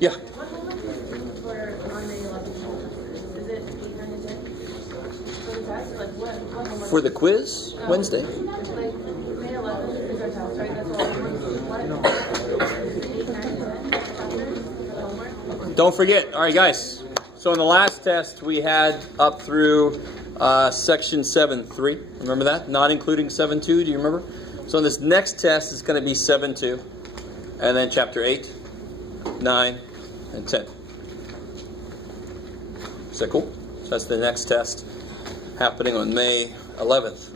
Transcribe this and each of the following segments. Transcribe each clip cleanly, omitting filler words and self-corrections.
Yeah. What homework is for non-manual applications? Is it 8, 9, and 10? For the test? Like what homework? For the quiz, Wednesday. Like May 11th is our test, right? That's all homework. What? 8, 9, and 10 chapters for homework? Don't forget. All right, guys. So in the last test, we had up through section 7.3. Remember that? Not including 7.2. Do you remember? So in this next test, it's going to be 7.2. And then chapter 8, 9, and 10. Is that cool? So that's the next test happening on May 11th.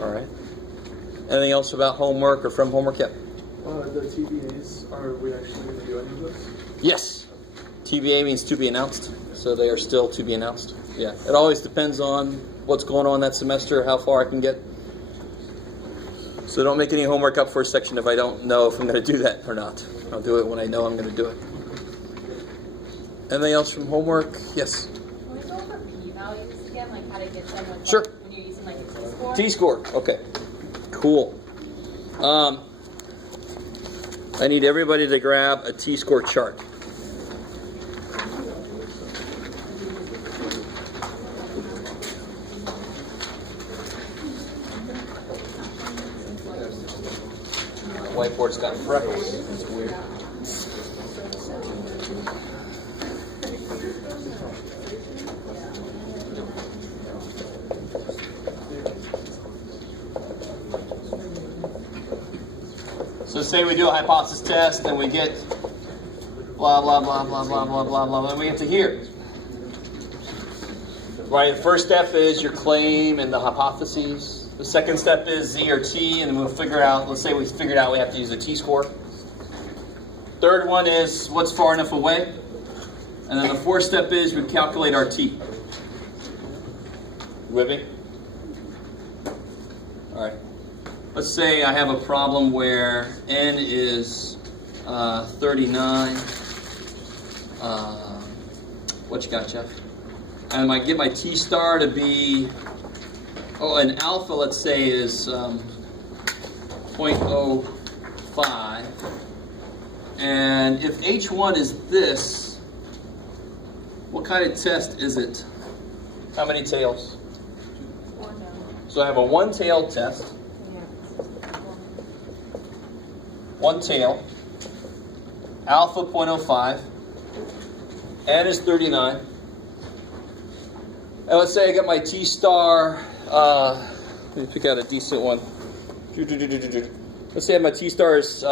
All right. Anything else about homework or from homework yet? The TBAs, are we actually going to do any of those? Yes. TBA means to be announced. So they are still to be announced. Yeah. It always depends on what's going on that semester, how far I can get. So don't make any homework up for a section if I don't know if I'm going to do that or not. I'll do it when I know I'm going to do it. Anything else from homework? Yes. Can we go over p-values again, like how to get them with, Sure. when you're using like a t-score? T-score. Okay. Cool. I need everybody to grab a T-score chart. Whiteboard's got freckles. It's weird. So say we do a hypothesis test and we get blah, blah, blah, blah, blah, blah, blah, blah, and we get to here. Right, the first step is your claim and the hypotheses. The second step is Z or T, and then we'll figure out, let's say we figured out we have to use a T-score. Third one is what's far enough away. And then the fourth step is we calculate our T. You with me? All right. Let's say I have a problem where N is 39. What you got, Jeff? And I get my T star to be, and alpha, let's say, is 0.05. And if H1 is this, what kind of test is it? How many tails? So I have a one-tailed test. One tail. Alpha 0.05. N is 39. And let's say I get my T star. Let me pick out a decent one. Let's say my T star is,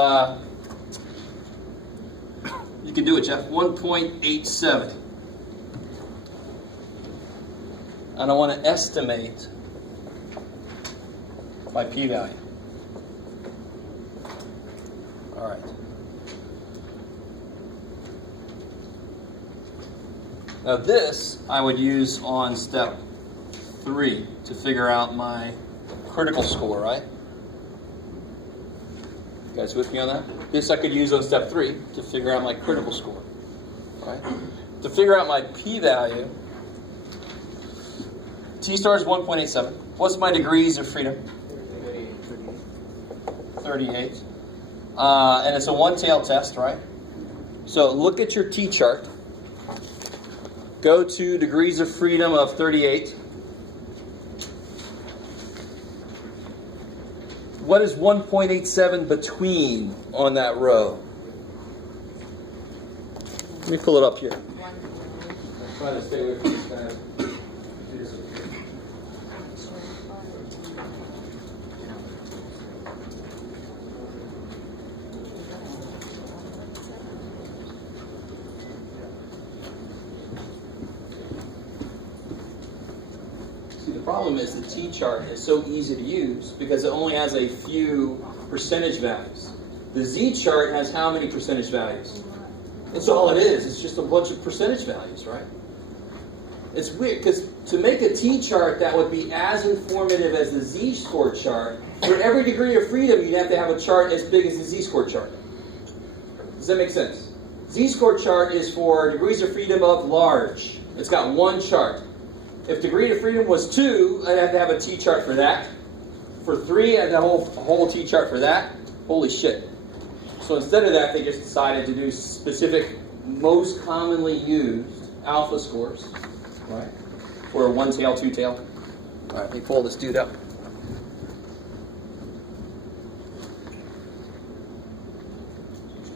you can do it, Jeff, 1.87. And I want to estimate my p-value. All right. Now this I would use on step 3 to figure out my critical score, right? You guys with me on that? This I could use on step 3 to figure out my critical score, right? To figure out my p-value, T-star is 1.87. What's my degrees of freedom? 38. And it's a one-tailed test, right? So look at your T-chart. Go to degrees of freedom of 38. What is 1.87 between on that row? Let me pull it up here. I'm trying to stay away from this guy. The problem is the T-chart is so easy to use because it only has a few percentage values. The Z-chart has how many percentage values? That's all it is. It's just a bunch of percentage values, right? It's weird because to make a T-chart that would be as informative as the Z-score chart, for every degree of freedom you'd have to have a chart as big as the Z-score chart. Does that make sense? Z-score chart is for degrees of freedom of large. It's got one chart. If degree of freedom was 2, I'd have to have a T-chart for that. For 3, I'd have a whole T-chart for that. Holy shit. So instead of that, they just decided to do specific, most commonly used alpha scores, right? For one tail, two tail. All right, let me pull this dude up.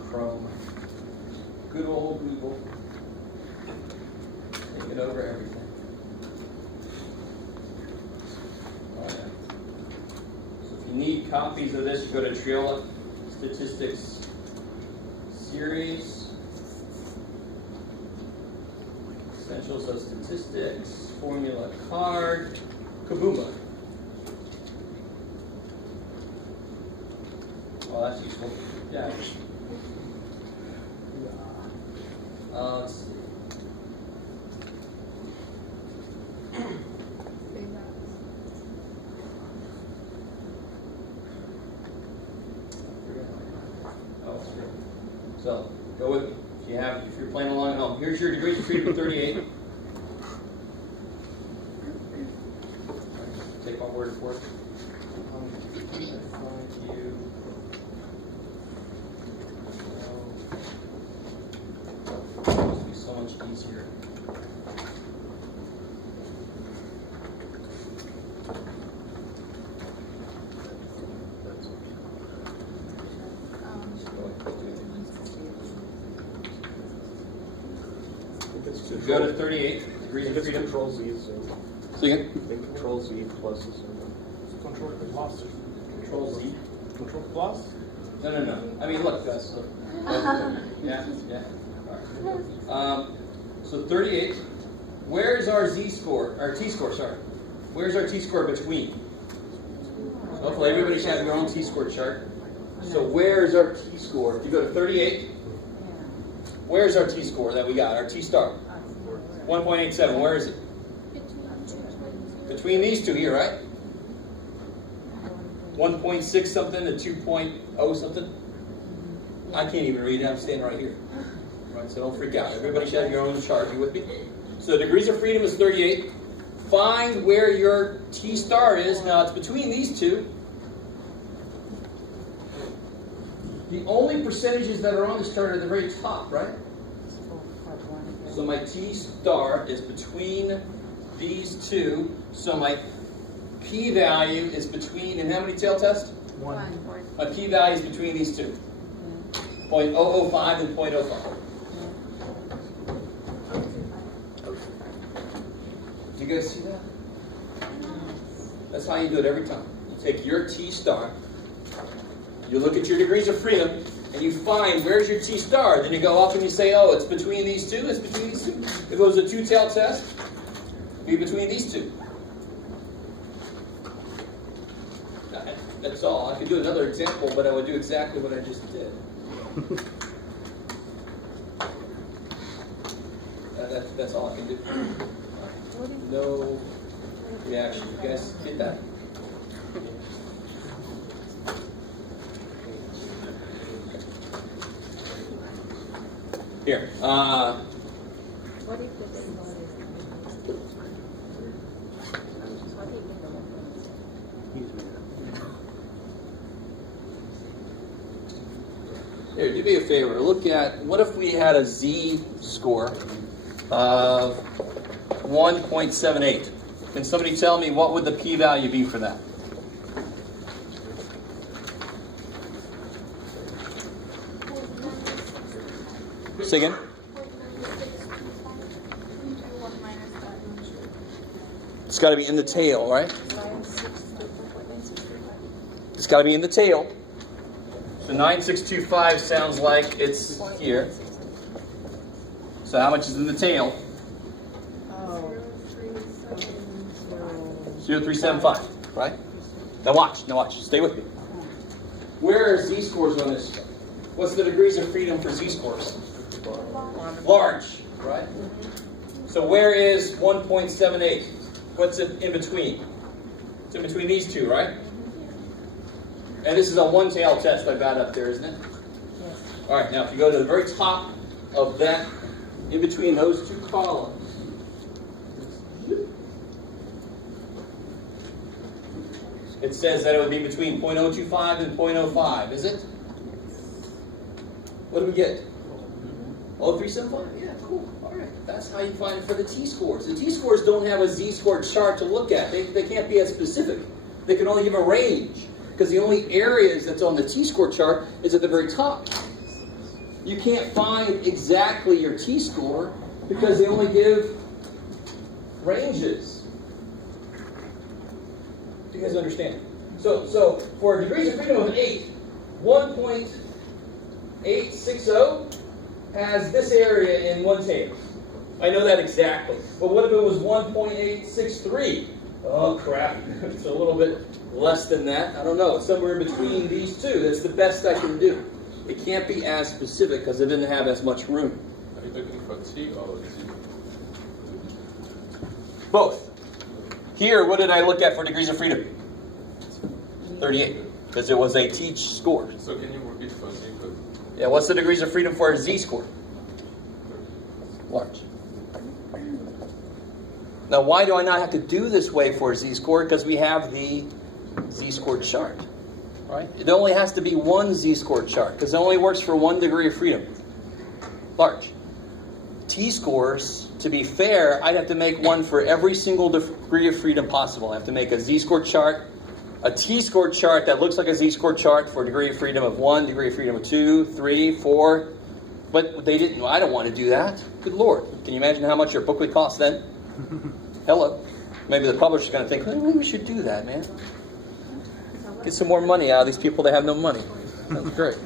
Chrome. Good old Google. Take it over everything. All right. So if you need copies of this, you go to Triola Statistics Series. Essentials of Statistics, Formula Card, Kaboomba. Well, that's useful. Yeah. Let's see. Oh, sure. So, go with me. If you're playing along at home, here's your degrees of freedom 38. Take my word for it. This will be so much easier. So go to 38 degrees of freedom. Control Z is See again? Control Z plus is Control plus. Control Z. Control plus? No. I mean, look, Gus. Look. Yeah. All right. So 38. Where's our Z-score? Our T-score, sorry. Where's our T-score between? Hopefully everybody should have your own T-score chart. So where's our T-score? If you go to 38, where's our T-score that we got? Our T-star? 1.87. Where is it? Between these two here, right? 1.6 something to 2.0 something. I can't even read it. I'm standing right here. Right, so don't freak out. Everybody should have your own chart. You with me? So degrees of freedom is 38. Find where your T star is. Now it's between these two. The only percentages that are on this chart are the very top, right? So my T star is between these two. So my P value is between, and how many tail tests? 1. My P value is between these two. 0.005 and 0.05. Do you guys see that? That's how you do it every time. You take your T star, you look at your degrees of freedom, and you find where's your T star. Then you go up and you say, oh, it's between these two, it's between these two. If it was a two-tailed test, it'd be between these two. That's all. I could do another example, but I would do exactly what I just did. That's all I can do. No reaction. You guys get that? Here. What if the symbol is Here, do me a favor. Look at, what if we had a Z-score of 1.78? Can somebody tell me what would the p-value be for that? Say again? It's got to be in the tail, right? It's got to be in the tail. So 9625 sounds like it's here. So how much is in the tail? 0375, right? Now watch, stay with me. Where are Z-scores on this? What's the degrees of freedom for Z-scores? Large, right? So where is 1.78? What's it in between? It's in between these two, right? And this is a one-tail test I've got up there, isn't it? Yes. All right, now if you go to the very top of that, in between those two columns, it says that it would be between 0.025 and 0.05, is it? What do we get? Oh, 375. Yeah, cool. All right. That's how you find it for the T-scores. The T-scores don't have a Z-score chart to look at. They can't be as specific. They can only give a range, because the only areas that's on the T-score chart is at the very top. You can't find exactly your T-score because they only give ranges. Do you guys understand? So for degrees of freedom of 8, 1.860 has this area in one table. I know that exactly. But what if it was 1.863? Oh, crap. It's a little bit less than that. I don't know. It's somewhere in between these two. That's the best I can do. It can't be as specific because it didn't have as much room. Are you looking for T or Z? Both. Here, what did I look at for degrees of freedom? 38. Because it was a T score. So can you repeat for Z? Yeah, what's the degrees of freedom for a Z score? Large. Now, why do I not have to do this way for a Z-score? Because we have the Z-score chart, right? It only has to be one Z-score chart, because it only works for one degree of freedom. Large. T-scores, to be fair, I'd have to make one for every single degree of freedom possible. I have to make a Z-score chart, a T-score chart that looks like a Z-score chart for a degree of freedom of 1, degree of freedom of 2, 3, 4. But they didn't. I don't want to do that. Good Lord. Can you imagine how much your book would cost then? Hello. Maybe the publisher's going to think, maybe we should do that, man. Get some more money out of these people that have no money. That's great.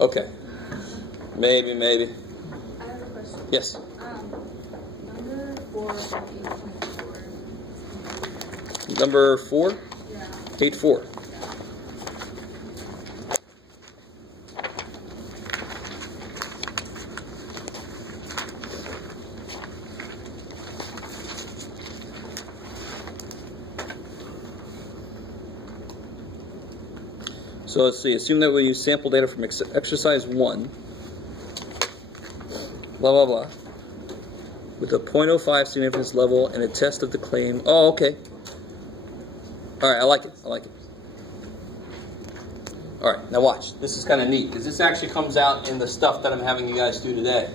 Okay. Maybe. I have a question. Yes. Number 4, 8.4. Number 4? Yeah. 8.4. So let's see, assume that we use sample data from exercise 1, blah, blah, blah, with a 0.05 significance level and a test of the claim. Oh, okay. All right, I like it. All right, now watch. This is kind of neat, because this actually comes out in the stuff that I'm having you guys do today.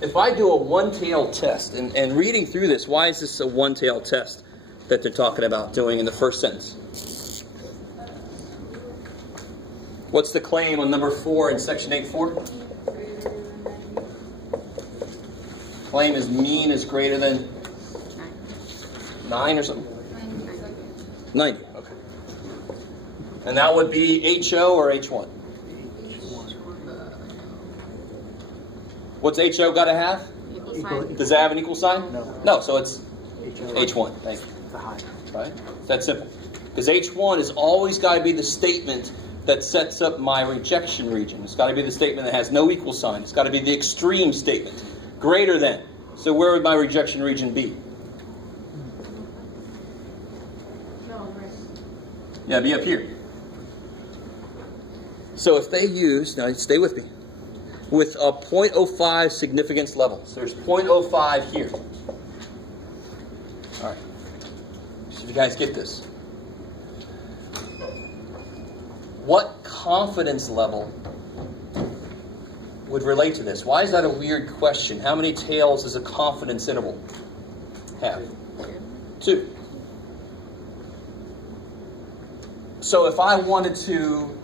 If I do a one-tailed test, and reading through this, why is this a one-tailed test that they're talking about doing in the first sentence? What's the claim on number 4 in section 8.4? Claim is mean is greater than 9 or something? 90, okay. And that would be HO or H1? What's HO got to have? Does it have an equal sign? No, so it's H1. Thank you. Right? That's simple. Because H1 has always got to be the statement that sets up my rejection region. It's got to be the statement that has no equal sign. It's got to be the extreme statement. Greater than. So where would my rejection region be? Yeah, be up here. So if they use, now stay with me, with a 0.05 significance level. So there's 0.05 here. All right. So you guys get this. What confidence level would relate to this? Why is that a weird question? How many tails does a confidence interval have? 2. So if I wanted to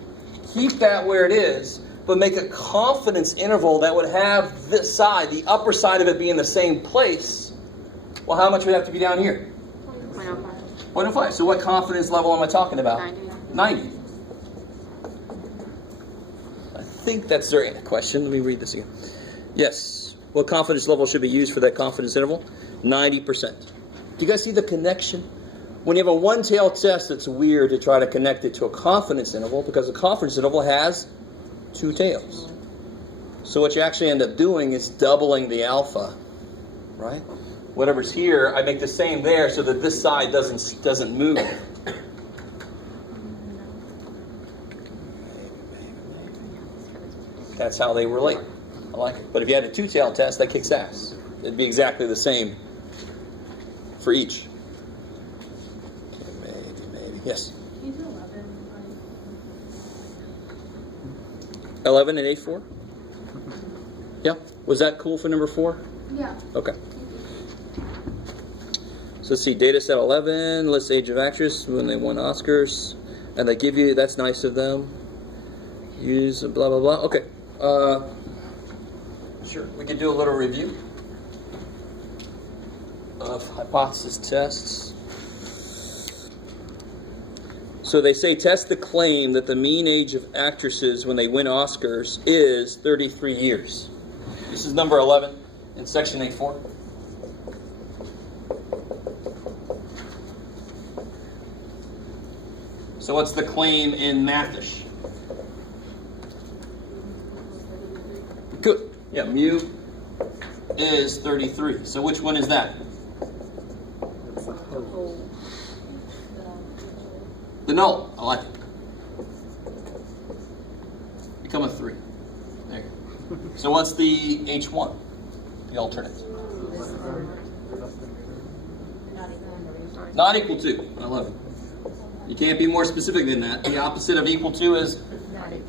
keep that where it is, but make a confidence interval that would have this side, the upper side of it being the same place, well, how much would have to be down here? 0.05. 0.05. So what confidence level am I talking about? 90. I think that's their question. Let me read this again. Yes. What confidence level should be used for that confidence interval? 90%. Do you guys see the connection? When you have a one-tailed test, it's weird to try to connect it to a confidence interval because a confidence interval has 2 tails. So what you actually end up doing is doubling the alpha, right? Whatever's here, I make the same there so that this side doesn't move. That's how they relate. I like it. But if you had a 2-tailed test, that kicks ass. It'd be exactly the same for each. Maybe. Yes. Can you do 11? 11 and A4? Yeah. Was that cool for number 4? Yeah. Okay. So let's see, data set 11, list age of actress when they won Oscars. And they give you, that's nice of them. Use blah, blah, blah. Okay. Sure, we could do a little review of hypothesis tests. So they say test the claim that the mean age of actresses when they win Oscars is 33 years. This is number 11 in section 8.4. So what's the claim in Mathish? Good. Yeah, mu is 33. So which one is that? The null. I like it. Become a 3. There you go. So what's the H1? The alternate. Not equal to. I love it. You can't be more specific than that. The opposite of equal to is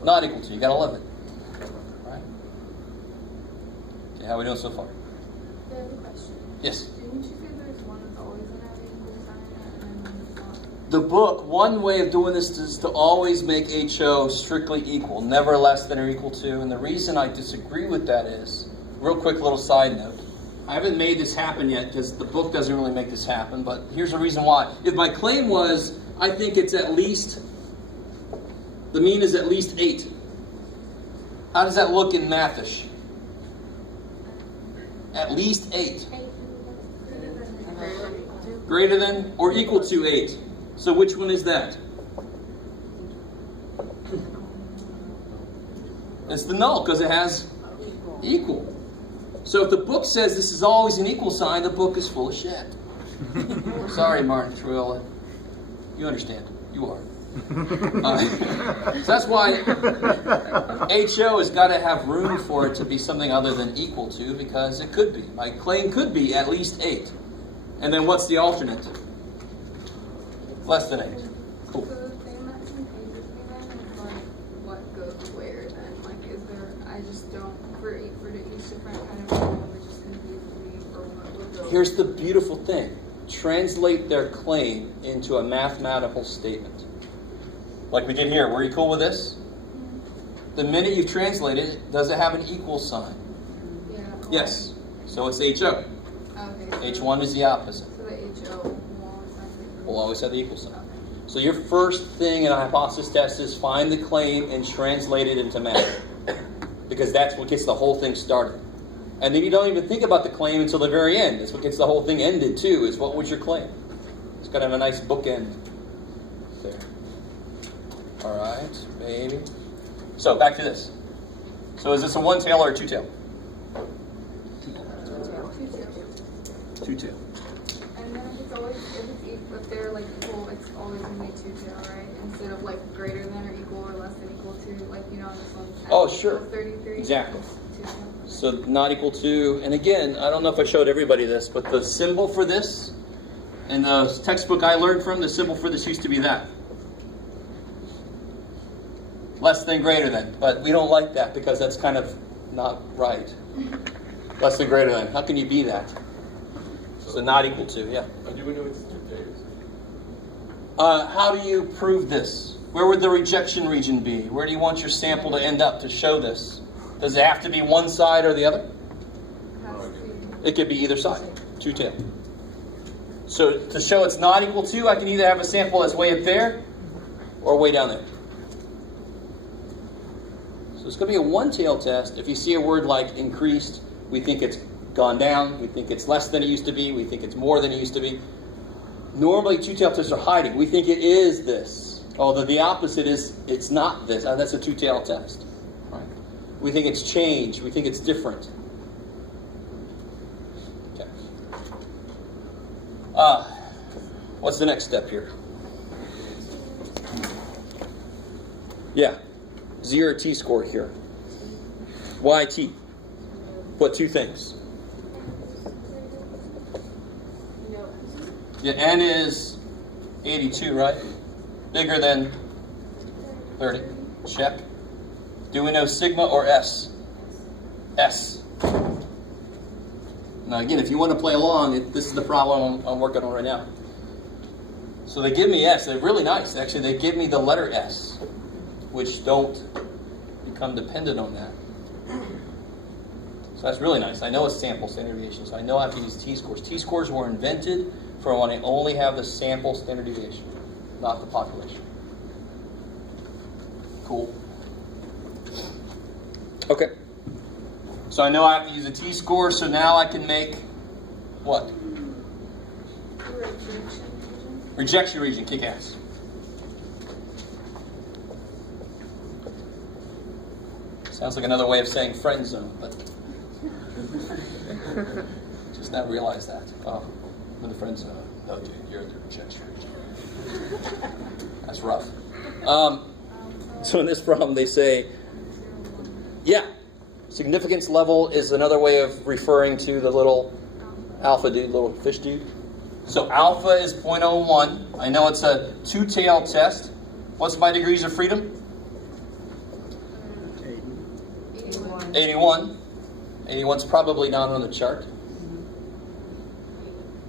not equal to. You got to love it. Right? Okay, how are we doing so far? I have a question. Yes. Didn't you say there's one that's always going to have an equal sign and then it's not? The book, one way of doing this is to always make HO strictly equal, never less than or equal to. And the reason I disagree with that is, real quick little side note. I haven't made this happen yet because the book doesn't really make this happen, but here's the reason why. If my claim was, I think it's at least, the mean is at least 8. How does that look in Mathish? At least 8. Greater than or equal to 8. So which one is that? It's the null because it has equal. So if the book says this is always an equal sign, the book is full of shit. Sorry, Martin Trujillo. You understand. You are. So that's why HO has got to have room for it to be something other than equal to, because it could be. My claim could be at least 8. And then what's the alternate? Less than 8. Cool. So the thing that confuses me then is like what goes where then? Like is there, I just don't, for each different kind of claim, it just confuses me for what would go. Here's the beautiful thing. Translate their claim into a mathematical statement. Like we did here. Were you cool with this? The minute you've translated it, does it have an equal sign? Yeah. Yes. So it's HO. Okay. H1 is the opposite. So the HO Will always have the equal sign. So your first thing in a hypothesis test is find the claim and translate it into math. Because that's what gets the whole thing started. And then you don't even think about the claim until the very end. That's what gets the whole thing ended too, is what was your claim. It's got to have a nice bookend there. Alright, baby. So back to this. So is this a one-tail or a two-tail? Two-tail. And then if it's always, if they're like equal, it's always going to be two-tail, right? Instead of like greater than or equal or less than equal to, like, you know, this one. Oh, sure. 33. Exactly. Two-tail. So not equal to, and again, I don't know if I showed everybody this, but the symbol for this, in the textbook I learned from, the symbol for this used to be that. Less than, greater than. But we don't like that because that's kind of not right. Less than, greater than. How can you be that? So not equal to, yeah. How do we know it's 2 days? How do you prove this? Where would the rejection region be? Where do you want your sample to end up to show this? Does it have to be one side or the other? It could be either side. Two-tail. So to show it's not equal to, I can either have a sample that's way up there or way down there. So it's going to be a one-tail test. If you see a word like increased, we think it's gone down. We think it's less than it used to be. We think it's more than it used to be. Normally, two-tail tests are hiding. We think it is this. Although the opposite is it's not this. That's a two-tail test. Right? We think it's changed. We think it's different. Okay. What's the next step here? Yeah. Z or T score here. Why T? What two things? Yeah, N is 82, right? bigger than 30? Check. Do we know sigma or S? S. Now again, if you want to play along, this is the problem I'm working on right now. So they give me S. They're really nice. Actually, they give me the letter S, which don't become dependent on that. So that's really nice. I know it's sample standard deviation, so I know I have to use T-scores. T-scores were invented for when I only have the sample standard deviation, not the population. Cool. Okay. So I know I have to use a T-score, so now I can make what? Rejection region, kick ass. Sounds like another way of saying friend zone, but just now realize that. Oh, I'm in the friend zone. No, dude, you're in the rejection region. That's rough. So in this problem, they say, yeah, significance level is another way of referring to the little alpha dude, little fish dude. So alpha is 0.01. I know it's a two-tailed test. What's my degrees of freedom? 81. 81's probably not on the chart.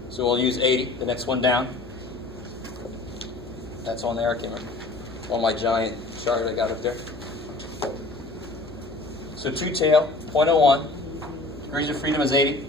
So we'll use 80, the next one down. That's on there, I can't remember. On my giant chart I got up there. So two-tail, 0.01. Degrees of freedom is 80.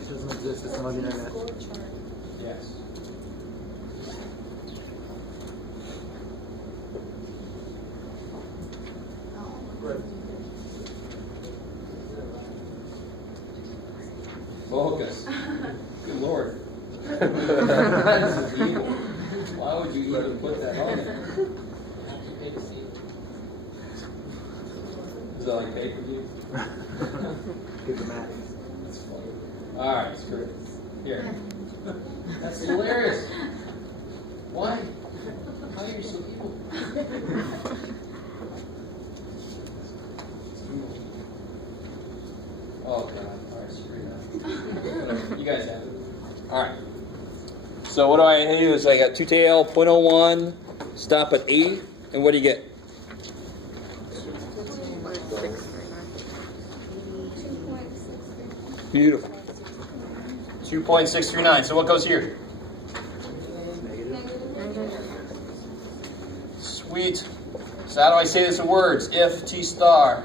It doesn't exist, it's not on the internet. Yes. Focus. Good Lord. This is evil. Why would you even put that on there? Is that like pay-per-view? Get the mat. That's funny. Alright, screw it. Here. That's hilarious. Why? How are you so evil? Oh god. Alright, screw that. Whatever. You guys have it. Alright. So what do I do is I got two-tail, 0.01, stop at 80, and what do you get? Beautiful. 2.639. So what goes here? Sweet. So how do I say this in words? If T star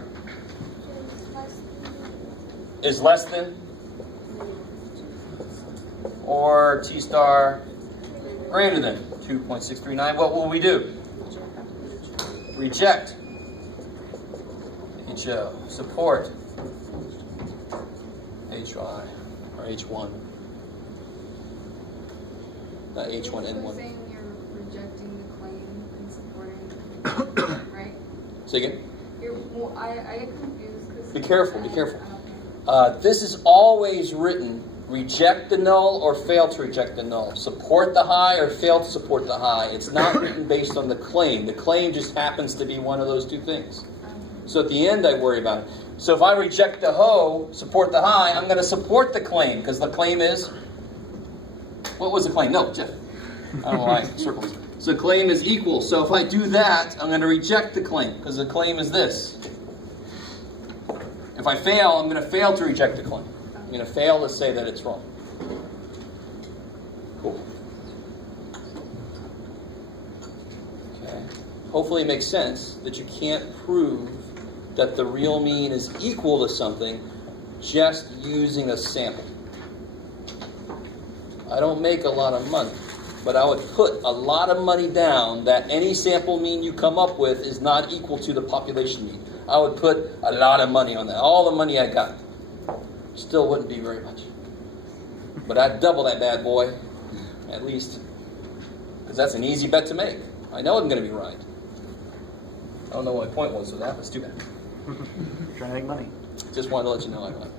is less than or T star greater than 2.639, what will we do? Reject. HO. Support. HY or H1. Not H1N1. So saying you're rejecting the claim and supporting, right? Say again? Well, I get confused because. Be careful, be careful. This is always written reject the null or fail to reject the null. Support the high or fail to support the high. It's not written based on the claim. The claim just happens to be one of those two things. So at the end, I worry about it. So if I reject the ho, support the high, I'm going to support the claim because the claim is. What was the claim? No, Jeff. I don't know why I circled. So the claim is equal. So if I do that, I'm going to reject the claim because the claim is this. If I fail, I'm going to fail to reject the claim. I'm going to fail to say that it's wrong. Cool. Okay. Hopefully it makes sense that you can't prove that the real mean is equal to something just using a sample. I don't make a lot of money but I would put a lot of money down that any sample mean you come up with is not equal to the population mean. I would put a lot of money on that. All the money I got. Still wouldn't be very much. But I'd double that bad boy, at least. Because that's an easy bet to make. I know I'm going to be right. I don't know what my point was with that, but it's too bad. Trying to make money. Just wanted to let you know I'm not.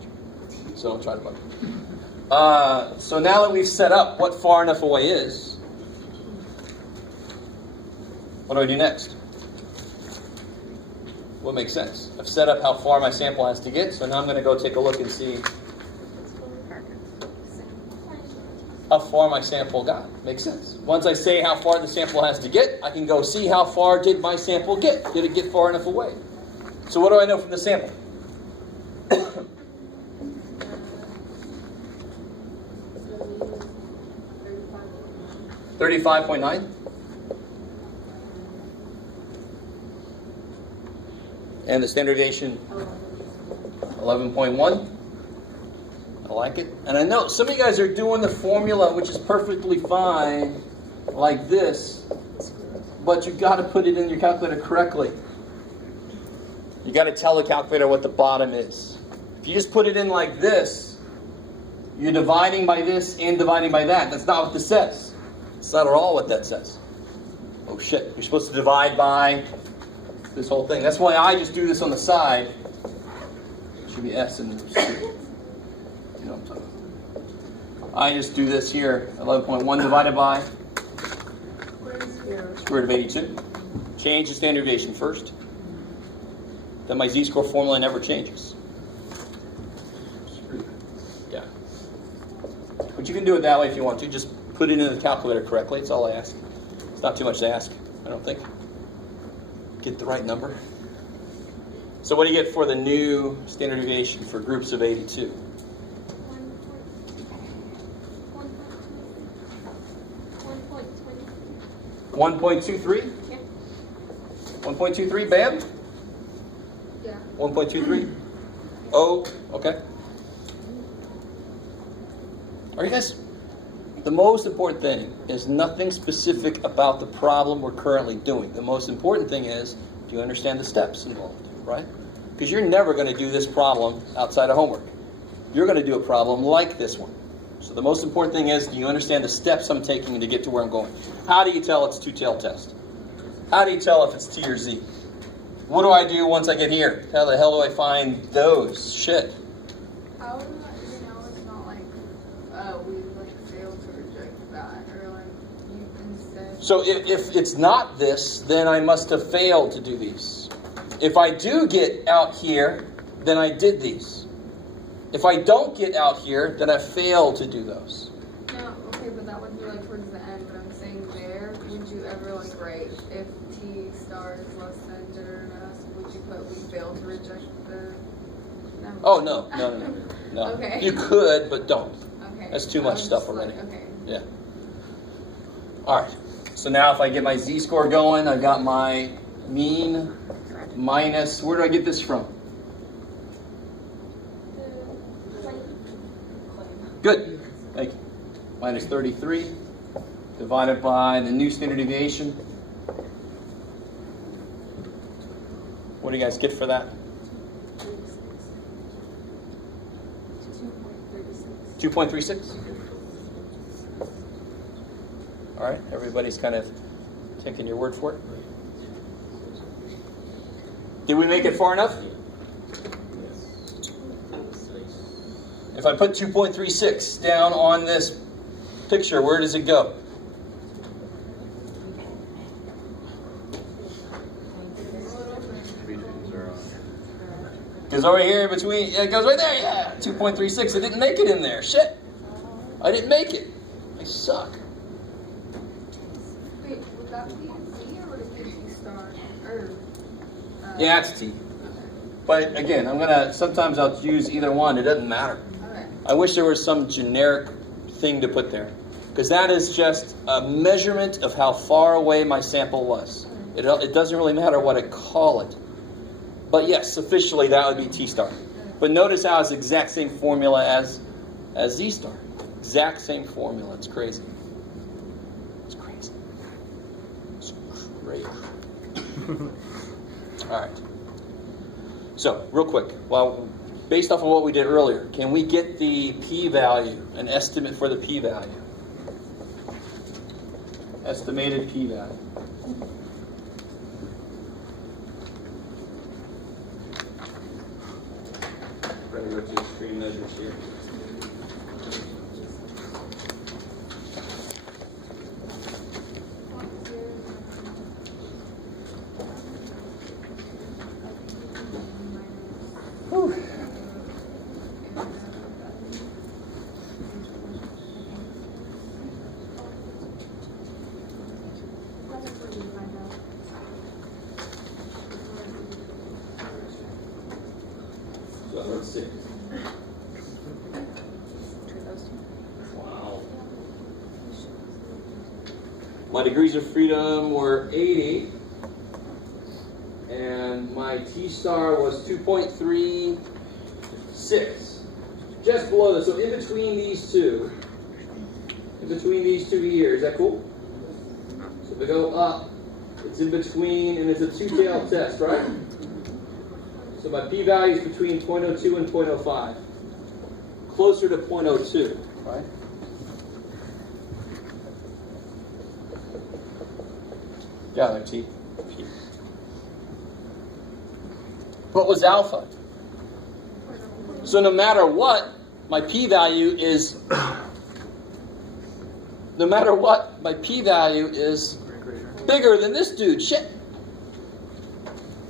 So don't try to bug me. So now that we've set up what far enough away is, what do I do next? What makes sense? I've set up how far my sample has to get, so now I'm going to go take a look and see how far my sample got. Makes sense. Once I say how far the sample has to get, I can go see how far did my sample get. Did it get far enough away? So what do I know from the sample? 35.9. And the standard deviation, 11.1. I like it. And I know some of you guys are doing the formula, which is perfectly fine, like this, but you've got to put it in your calculator correctly. You got to tell the calculator what the bottom is. If you just put it in like this, you're dividing by this and dividing by that. That's not what this says. It's not at all what that says. Oh shit, you're supposed to divide by this whole thing. That's why I just do this on the side. It should be S and C. You know what I'm talking about. I just do this here. 11.1 divided by square root of 82. Change the standard deviation first. Then my Z-score formula never changes. Yeah. But you can do it that way if you want to. Just put it in the calculator correctly. It's all I ask. It's not too much to ask, I don't think. Get the right number. So what do you get for the new standard deviation for groups of 82? 1.23? Yeah. 1.23, bam? Yeah. 1.23? Oh, okay. Are you guys? The most important thing is nothing specific about the problem we're currently doing. The most important thing is, do you understand the steps involved, right? Because you're never going to do this problem outside of homework. You're going to do a problem like this one. So the most important thing is, do you understand the steps I'm taking to get to where I'm going? How do you tell it's two-tailed test? How do you tell if it's T or Z? What do I do once I get here? How the hell do I find those? Shit. How do you know it's not like, we like failed to reject that, or like you instead? So if it's not this, then I must have failed to do these. If I do get out here, then I did these. If I don't get out here, then I failed to do those. No, okay, but that would be like towards the end, but I'm saying there, would you ever like write if T star is less than would you put we failed to reject the number? Oh, no. No. Okay. You could, but don't. Okay. That's too much stuff already. Like, okay. Yeah. All right. So now if I get my Z-score going, I've got my mean minus, where do I get this from? Good. Thank you. Minus 33 divided by the new standard deviation. What do you guys get for that? 2.36. All right. Everybody's kind of taking your word for it. Did we make it far enough? If I put 2.36 down on this picture, where does it go? Because over here between, it goes right there, yeah, 2.36. I didn't make it in there. Shit. I didn't make it. I suck. Wait, would that be Z or would it be T star? Or, Yeah, it's T. But again, sometimes I'll use either one. It doesn't matter. Okay. I wish there was some generic thing to put there. Because that is just a measurement of how far away my sample was. It doesn't really matter what I call it. But yes, officially that would be T star. But notice how it's the exact same formula as Z star. Exact same formula. It's crazy. Great. All right. So, real quick, well, based off of what we did earlier, can we get the p-value, an estimate for the p-value? Estimated p-value. Ready to go to extreme measures here. So let's see. Wow. My degrees of freedom were 80, and my T-star was 2.36. Just below this, so in between these two here, is that cool? So if I go up, it's in between, and it's a two-tailed test, right? So my p-value is between 0.02 and 0.05. Closer to 0.02, right? Gather T. P. What was alpha? So no matter what, my p-value is bigger than this dude. Shit.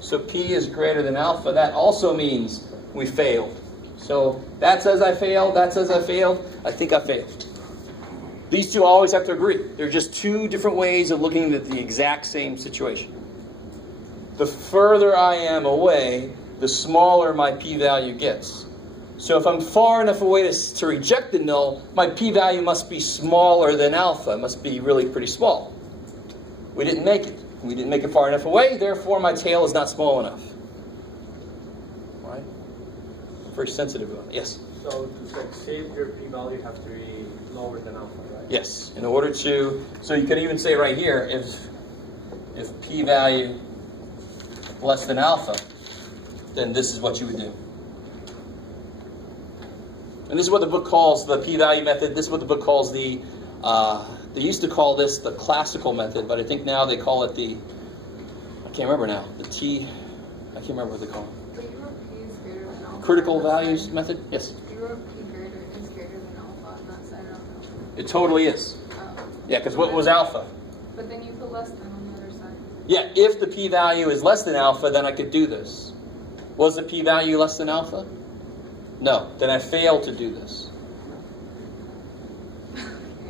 So P is greater than alpha. That also means we failed. So that says I failed. That says I failed. I think I failed. These two always have to agree. They're just two different ways of looking at the exact same situation. The further I am away, the smaller my p-value gets. So if I'm far enough away to reject the null, my p-value must be smaller than alpha. It must be really pretty small. We didn't make it. We didn't make it far enough away, therefore my tail is not small enough. Right? Very sensitive about it. Yes? So to succeed, your p-value you have to be lower than alpha, right? Yes. In order to, so you could even say right here, if p-value less than alpha, then this is what you would do. And this is what the book calls the p-value method. This is what the book calls the, they used to call this the classical method, but I think now they call it the, I can't remember now, the T, I can't remember what they call it. But you wrote P is greater than alpha. Critical values method? Yes. You wrote P is greater than alpha on that side, I don't know. It totally is. Oh. Yeah, because what was alpha? But then you put less than on the other side. Yeah, if the p-value is less than alpha, then I could do this. Was the p-value less than alpha? No. Then I failed to do this.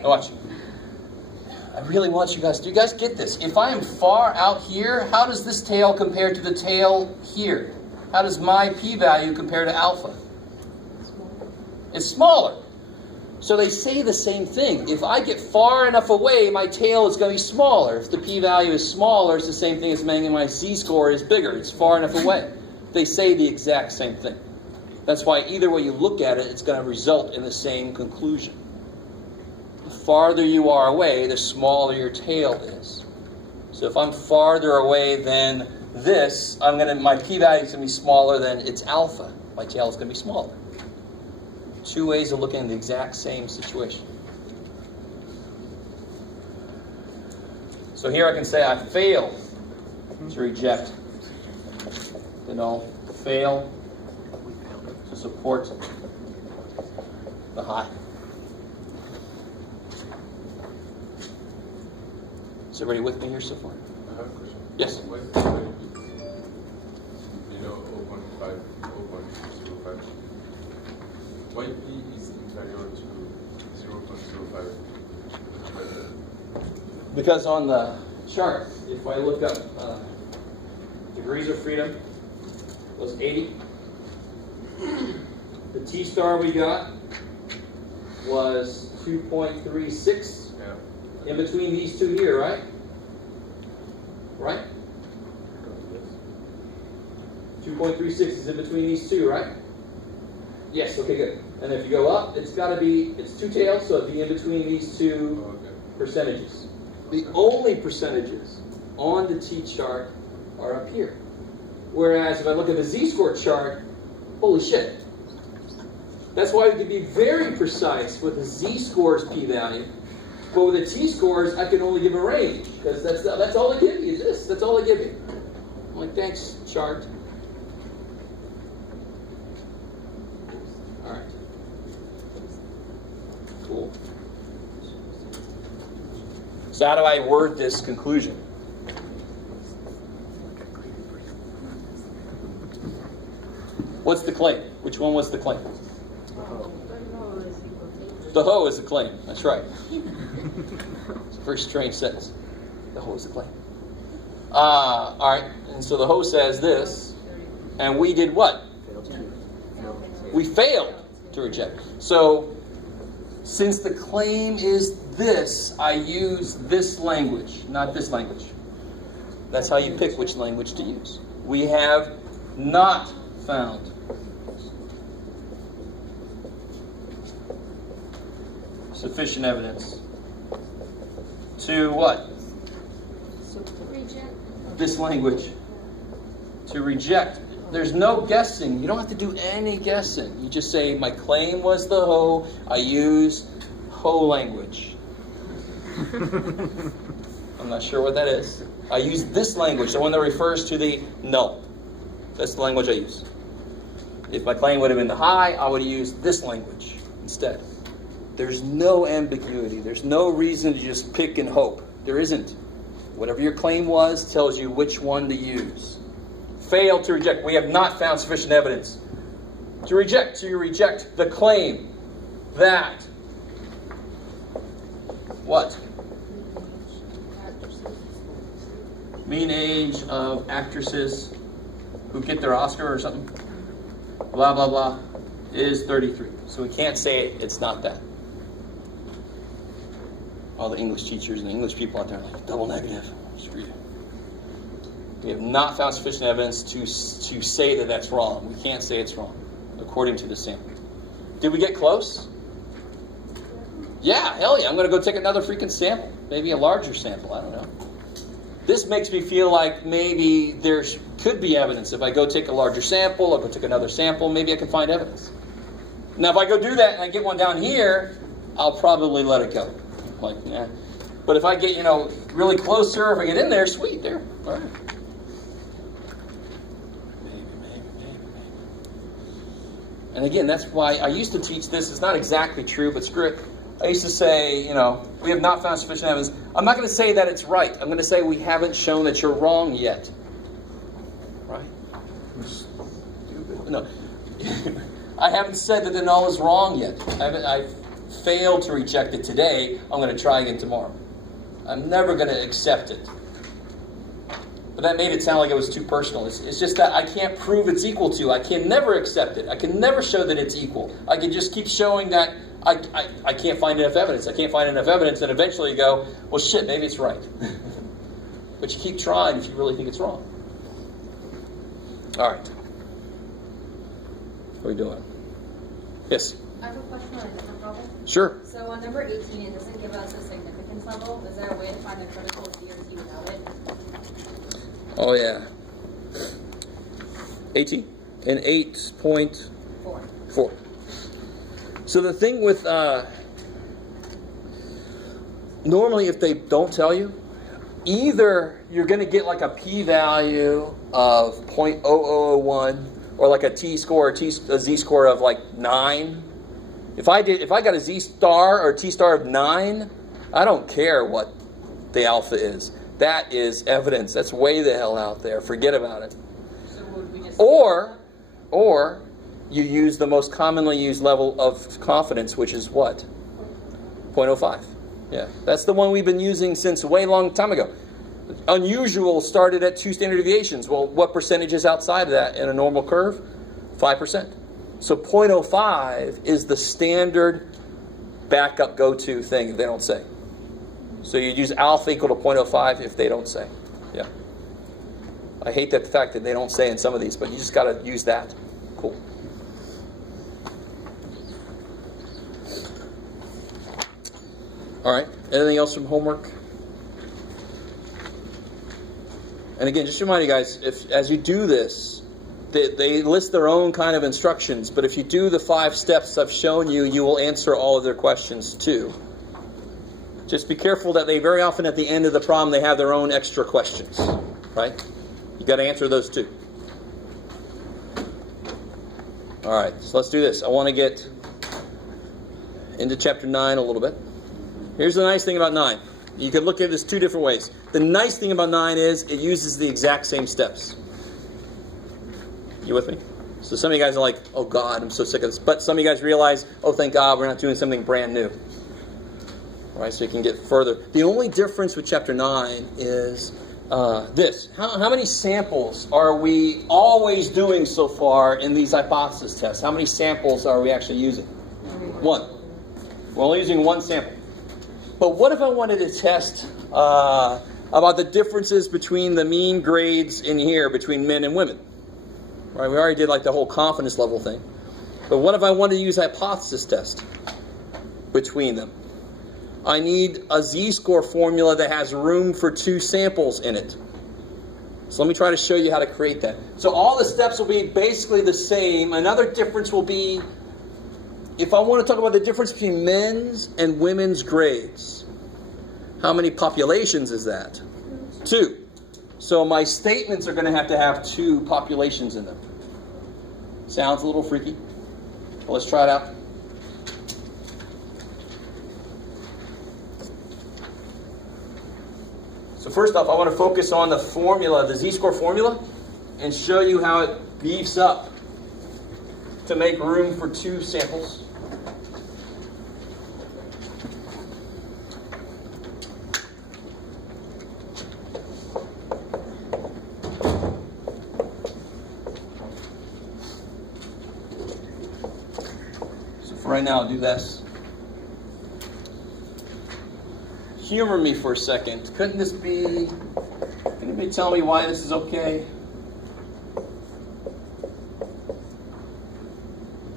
Now watch. I really want you guys, do you guys get this? If I am far out here, how does this tail compare to the tail here? How does my p-value compare to alpha? It's smaller. So they say the same thing. If I get far enough away, my tail is going to be smaller. If the p-value is smaller, it's the same thing as saying my z-score is bigger. It's far enough away. They say the exact same thing. That's why either way you look at it, it's going to result in the same conclusion. The farther you are away, the smaller your tail is. So if I'm farther away than this, my p-value is going to be smaller than its alpha. My tail is going to be smaller. Two ways of looking at the exact same situation. So here I can say I fail to reject the null. Fail to support the high. Is everybody with me here so far? I have a question. Yes. What is the value? You know, 0.5, 0.05. Why P is inferior to 0.05? Because on the chart, if I look up degrees of freedom, was 80. The T-star we got was 2.36. Yeah. In between these two here, right? Right? 2.36 is in between these two, right? Yes, okay, good. And if you go up, it's got to be, it's two tails, so it'd be in between these two Oh, okay. percentages. The only percentages on the T-chart are up here. Whereas if I look at the Z-score chart, holy shit. That's why we can be very precise with the Z-scores p-value. But with the T-scores, I can only give a range. Because that's all they give you is this. That's all they give you. I'm like, thanks, chart. All right. Cool. So how do I word this conclusion? What's the claim? Which one was the claim? The hoe is the claim. That's right. It's a very strange sentence. The hoe is the claim. All right. And so the hoe says this, and we did what? We failed to reject. So since the claim is this, I use this language, not this language. That's how you pick which language to use. We have not found sufficient evidence to what? Reject. This language. To reject. There's no guessing. You don't have to do any guessing. You just say, my claim was the hoe. I use hoe language. I'm not sure what that is. I use this language, the one that refers to the null. That's the language I use. If my claim would have been the high, I would use this language instead. There's no ambiguity. There's no reason to just pick and hope. There isn't. Whatever your claim was tells you which one to use. Fail to reject. We have not found sufficient evidence. To reject. So you reject the claim that what? Mean age of actresses who get their Oscar or something, blah, blah, blah, is 33. So we can't say it's not that. All the English teachers and English people out there are like, double negative. Screw you. We have not found sufficient evidence to say that that's wrong. We can't say it's wrong, according to the sample. Did we get close? Yeah, hell yeah. I'm going to go take another freaking sample. Maybe a larger sample. I don't know. This makes me feel like maybe there could be evidence. If I go take a larger sample, if I take another sample, maybe I can find evidence. Now, if I go do that and I get one down here, I'll probably let it go. Like, yeah. But if I get, really closer, if I get in there, sweet, there. All right. Maybe. And again, that's why I used to teach this. It's not exactly true, but screw it. I used to say, we have not found sufficient evidence. I'm not going to say that it's right. I'm going to say we haven't shown that you're wrong yet. Right? No. I haven't said that the null is wrong yet. I've failed to reject it today. I'm going to try again tomorrow. I'm never going to accept it. But that made it sound like it was too personal. It's just that I can't prove it's equal to. I can never accept it. I can never show that it's equal. I can just keep showing that I can't find enough evidence. I can't find enough evidence, and eventually you go, well, shit, maybe it's right. But you keep trying if you really think it's wrong. All right. What are we doing? Yes? I have a question on a different problem. Sure. So on number 18, it doesn't give us a significance level. Is there a way to find the critical Z or T without it? Oh, yeah. 18 and 8.4. So the thing with, normally if they don't tell you, either you're going to get like a p-value of 0.0001 or like a t-score, a z-score of like 9. If I got a z-star or a t-star of 9, I don't care what the alpha is. That is evidence. That's way the hell out there. Forget about it. So would we just Or you use the most commonly used level of confidence, which is what? 0.05. Yeah, that's the one we've been using since a way long time ago. Unusual started at 2 standard deviations. Well, what percentage is outside of that in a normal curve? 5%. So 0.05 is the standard backup go-to thing if they don't say. So you'd use alpha equal to 0.05 if they don't say. Yeah. I hate the fact that they don't say in some of these, but you just got to use that. Cool. All right. Anything else from homework? And again, just remind you guys, if as you do this, they list their own kind of instructions, but if you do the 5 steps I've shown you, you will answer all of their questions too. Just be careful that they very often at the end of the problem, they have their own extra questions, right? You got to answer those too. All right, so let's do this. I want to get into chapter 9 a little bit. Here's the nice thing about 9. You could look at this 2 different ways. The nice thing about 9 is it uses the exact same steps. You with me? So some of you guys are like, oh God, I'm so sick of this. But some of you guys realize, oh thank God, we're not doing something brand new. All right, so you can get further. The only difference with chapter 9 is this. How many samples are we always doing so far in these hypothesis tests? How many samples are we actually using? 1. We're only using 1 sample. But what if I wanted to test about the differences between the mean grades in here between men and women? Right, we already did like the whole confidence level thing. But what if I wanted to use a hypothesis test between them? I need a Z-score formula that has room for 2 samples in it. So let me try to show you how to create that. So all the steps will be basically the same. Another difference will be, if I want to talk about the difference between men's and women's grades, how many populations is that? 2. So my statements are going to have 2 populations in them. Sounds a little freaky. Well, let's try it out. So first off, I want to focus on the formula, the Z-score formula, and show you how it beefs up to make room for 2 samples. Right now, I'll do this. Humor me for a second. Couldn't this be... Can anybody tell me why this is okay?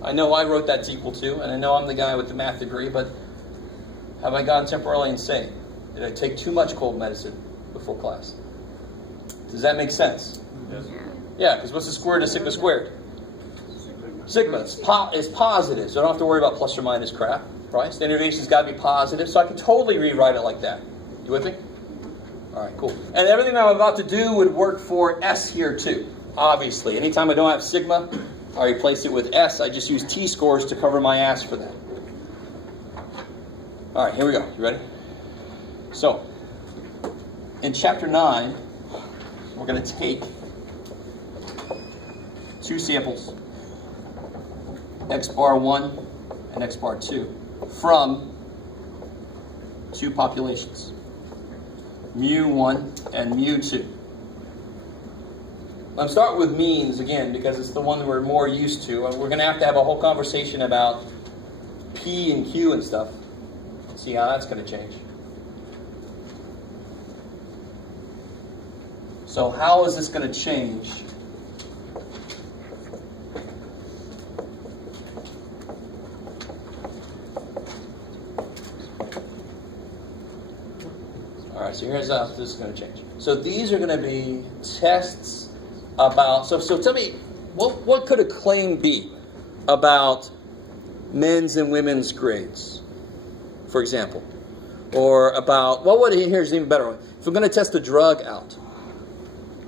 I know I wrote that to equal to, and I know I'm the guy with the math degree, but have I gone temporarily insane? Did I take too much cold medicine before class? Does that make sense? Yes. Yeah, because what's the square root of sigma squared? Sigma is positive, so I don't have to worry about plus or minus crap, right? Standard deviation's got to be positive, so I can totally rewrite it like that. You with me? All right, cool. And everything I'm about to do would work for S here too, obviously. Anytime I don't have sigma, I replace it with S. I just use T-scores to cover my ass for that. All right, here we go. You ready? So, in chapter 9, we're going to take 2 samples, X bar 1 and X bar 2, from 2 populations, mu 1 and mu 2. I'm starting with means again because it's the one that we're more used to, and we're going to have a whole conversation about P and Q and stuff. See how that's going to change. So how is this going to change? All right, so here's how this is going to change. So these are going to be tests about, so tell me, what could a claim be about men's and women's grades, for example? Or about, here's an even better one. If I'm going to test a drug out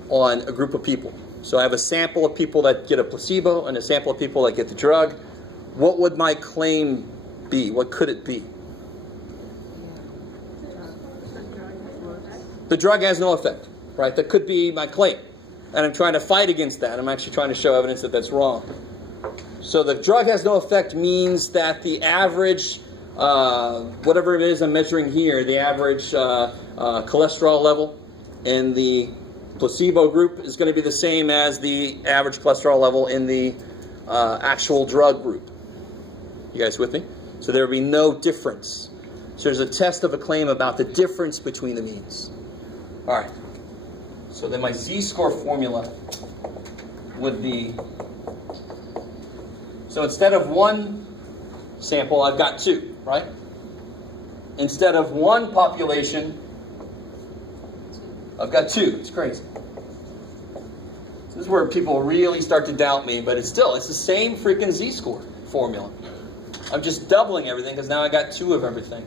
on a group of people, so I have a sample of people that get a placebo and a sample of people that get the drug, what would my claim be? What could it be? The drug has no effect, right? That could be my claim. And I'm trying to fight against that. I'm actually trying to show evidence that that's wrong. So the drug has no effect means that the average, whatever it is I'm measuring here, the average cholesterol level in the placebo group is going to be the same as the average cholesterol level in the actual drug group. You guys with me? So there will be no difference. So there's a test of a claim about the difference between the means. All right. So then my Z-score formula would be, so instead of 1 sample, I've got 2, right? Instead of 1 population, I've got 2. It's crazy. This is where people really start to doubt me, but it's the same freaking Z-score formula. I'm just doubling everything because now I got 2 of everything.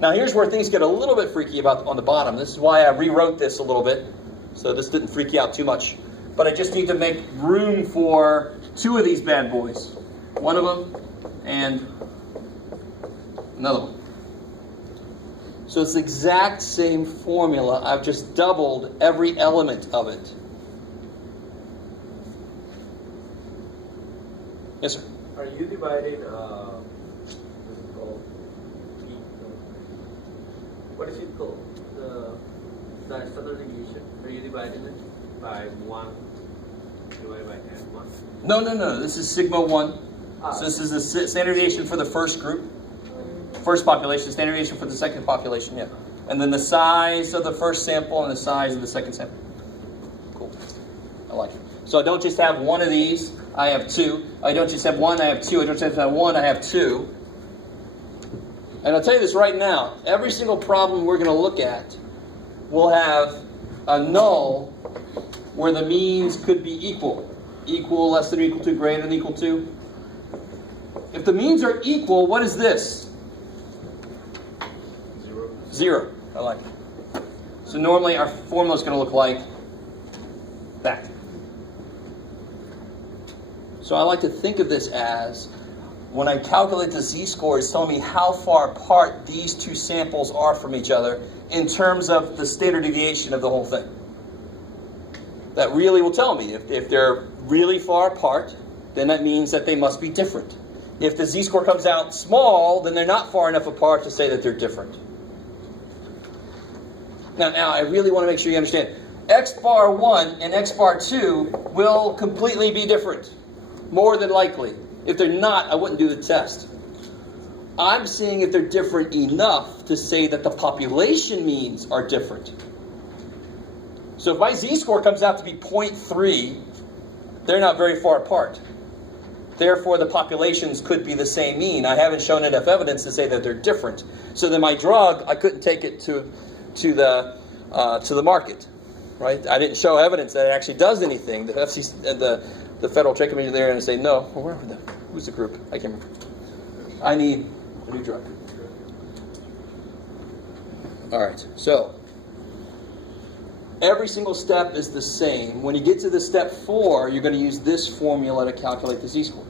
Now here's where things get a little bit freaky about on the bottom. This is why I rewrote this a little bit, so this didn't freak you out too much. But I just need to make room for 2 of these bad boys. One of them and another one. So it's the exact same formula. I've just doubled every element of it. Yes, sir. Are you dividing, what is it called? The standard deviation. Are you dividing it by 1 divided by n1? No. This is sigma 1. So this is the standard deviation for the first group, first population, standard deviation for the second population, yeah. And then the size of the first sample and the size of the second sample. Cool. I like it. So I don't just have 1 of these, I have 2. I don't just have 1, I have 2. I don't just have 1, I have 2. And I'll tell you this right now, every single problem we're going to look at will have a null where the means could be equal. Equal, less than or equal to, greater than equal to. If the means are equal, what is this? 0. 0. I like it. So normally our formula is going to look like that. So I like to think of this as, when I calculate the z-score, it's telling me how far apart these 2 samples are from each other in terms of the standard deviation of the whole thing. That really will tell me. If they're really far apart, then that means that they must be different. If the z-score comes out small, then they're not far enough apart to say that they're different. Now I really want to make sure you understand. X bar 1 and X bar 2 will completely be different. More than likely. If they're not, I wouldn't do the test. I'm seeing if they're different enough to say that the population means are different. So if my z-score comes out to be 0.3, they're not very far apart. Therefore, the populations could be the same mean. I haven't shown enough evidence to say that they're different. So then my drug, I couldn't take it to the market, right? I didn't show evidence that it actually does anything. The FCC, the Federal Trade Commission, they're going to say no. Well, where are they? Who's the group? I can't remember. I need a new drug. All right. So every single step is the same. When you get to the step 4, you're going to use this formula to calculate the z-score.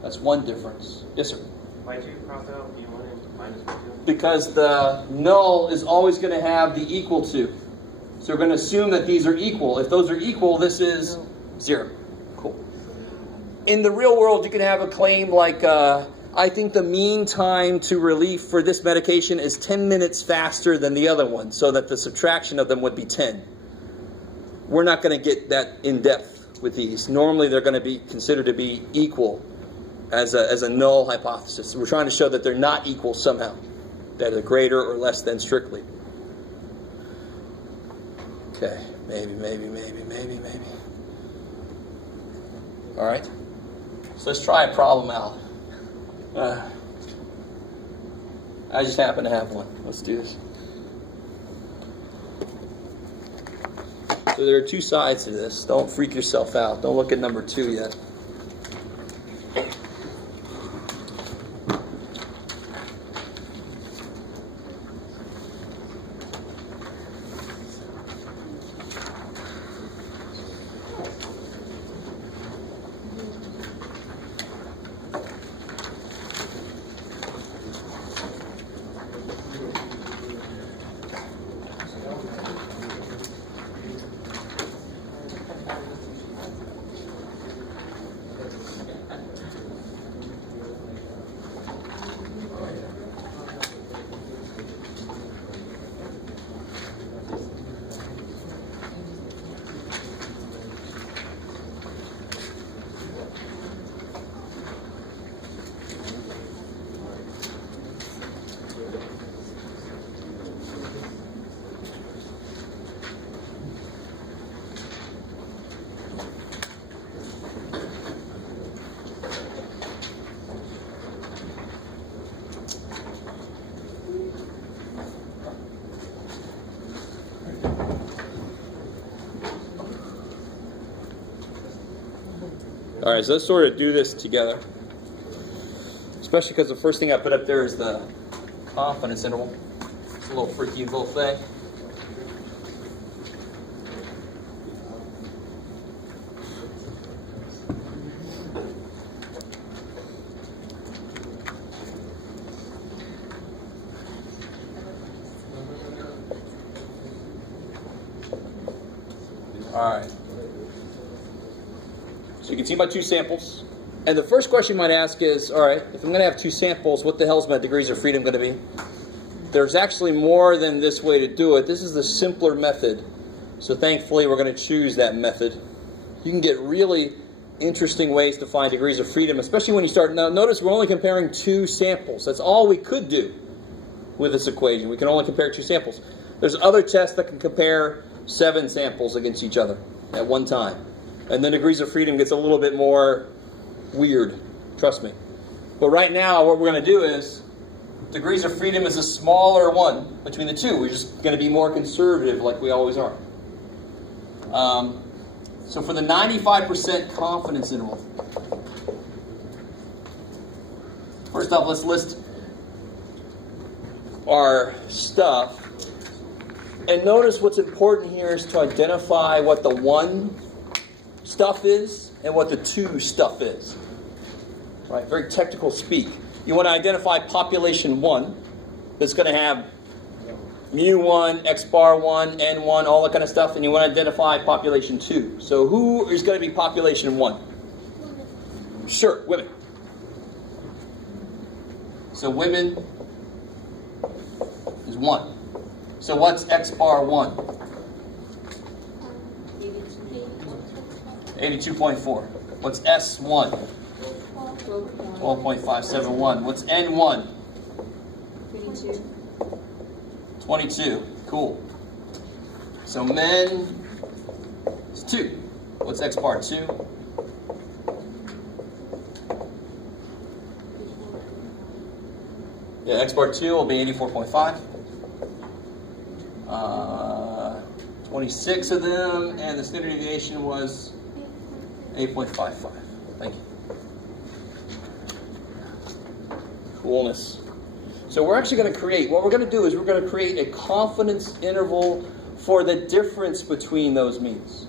That's one difference. Yes, sir. Why do you cross out B1 and minus B2? Because the null is always going to have the equal to. So we're going to assume that these are equal. If those are equal, this is 0. Cool. In the real world, you can have a claim like, I think the mean time to relief for this medication is 10 minutes faster than the other one, so that the subtraction of them would be 10. We're not going to get that in depth with these. Normally, they're going to be considered to be equal as a null hypothesis. We're trying to show that they're not equal somehow, that they're greater or less than strictly. Okay, maybe. All right, so let's try a problem out. I just happen to have one. Let's do this. So there are 2 sides to this. Don't freak yourself out. Don't look at number 2 yet. All right, so let's sort of do this together. Especially because the first thing I put up there is the confidence interval. It's a little freaky little thing. All right. So you can see my two samples. And the first question you might ask is, all right, if I'm going to have two samples, what the hell is my degrees of freedom going to be? There's actually more than this way to do it. This is the simpler method. So thankfully, we're going to choose that method. You can get really interesting ways to find degrees of freedom, especially when you start. Now, notice we're only comparing two samples. That's all we could do with this equation. We can only compare two samples. There's other tests that can compare 7 samples against each other at one time. And then degrees of freedom gets a little bit more weird, trust me. But right now, what we're going to do is, degrees of freedom is a smaller one between the two. We're just going to be more conservative like we always are. So for the 95% confidence interval, first off, let's list our stuff. And notice what's important here is to identify what the 1 stuff is and what the 2 stuff is. Right, very technical speak. You want to identify population 1 that's going to have mu1, x bar 1, n1, all that kind of stuff, and you want to identify population 2. So who is going to be population 1? Sure, women. So women is 1. So what's x bar 1? 82.4. What's S1? 12.571. What's N1? 22. Cool. So men is 2. What's x bar 2? Yeah, x bar 2 will be 84.5. 26 of them, and the standard deviation was 8.55. Thank you. Coolness. So we're actually going to create, what we're going to do is we're going to create a confidence interval for the difference between those means.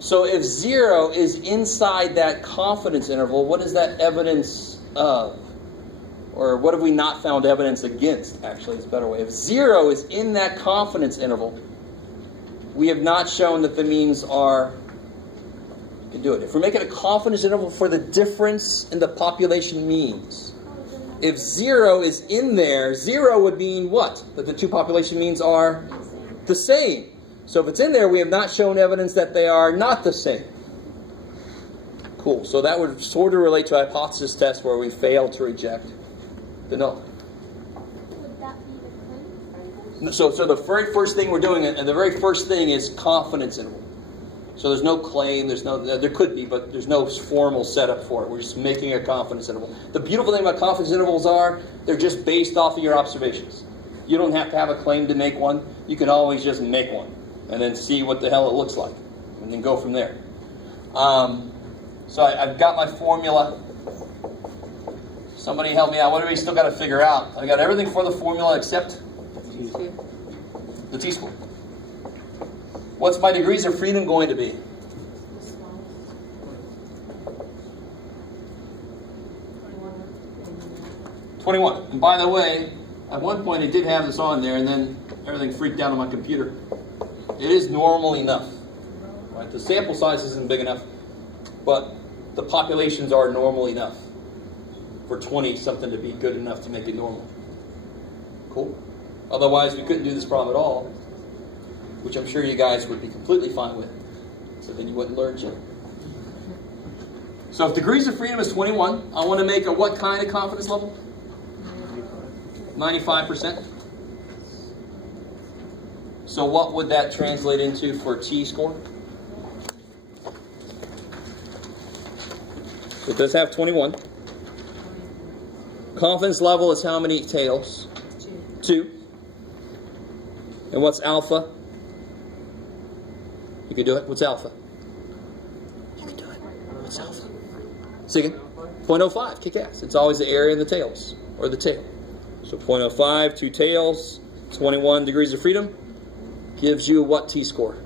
So if 0 is inside that confidence interval, what is that evidence of? Or what have we not found evidence against, actually, is a better way. If 0 is in that confidence interval, we have not shown that the means are, you can do it. If we're making a confidence interval for the difference in the population means, if 0 is in there, 0 would mean what? That the two population means are the same. So if it's in there, we have not shown evidence that they are not the same. Cool. So that would sort of relate to a hypothesis test where we fail to reject the null. Would that be the claim? So the very first thing we're doing, and the very first thing is confidence interval. So there's no claim, there could be, but there's no formal setup for it. We're just making a confidence interval. The beautiful thing about confidence intervals are, they're just based off of your observations. You don't have to have a claim to make one. You can always just make one, and then see what the hell it looks like, and then go from there. So I've got my formula. Somebody help me out. What do we still got to figure out? I got everything for the formula except the t-score. What's my degrees of freedom going to be? 21. And by the way, at one point it did have this on there, and then everything freaked out on my computer. It is normal enough. Right? The sample size isn't big enough, but the populations are normal enough for 20-something to be good enough to make it normal. Cool. Otherwise, we couldn't do this problem at all, which I'm sure you guys would be completely fine with. So then you wouldn't learn shit. So if degrees of freedom is 21, I want to make a what kind of confidence level? 95%. So what would that translate into for t-score? It does have 21. Confidence level is how many tails? 2. And what's alpha? You can do it. What's alpha? You can do it. What's alpha? Say again? 0.05, kick ass. It's always the area in the tails, or the tail. So 0.05, 2 tails, 21 degrees of freedom, gives you what T-score?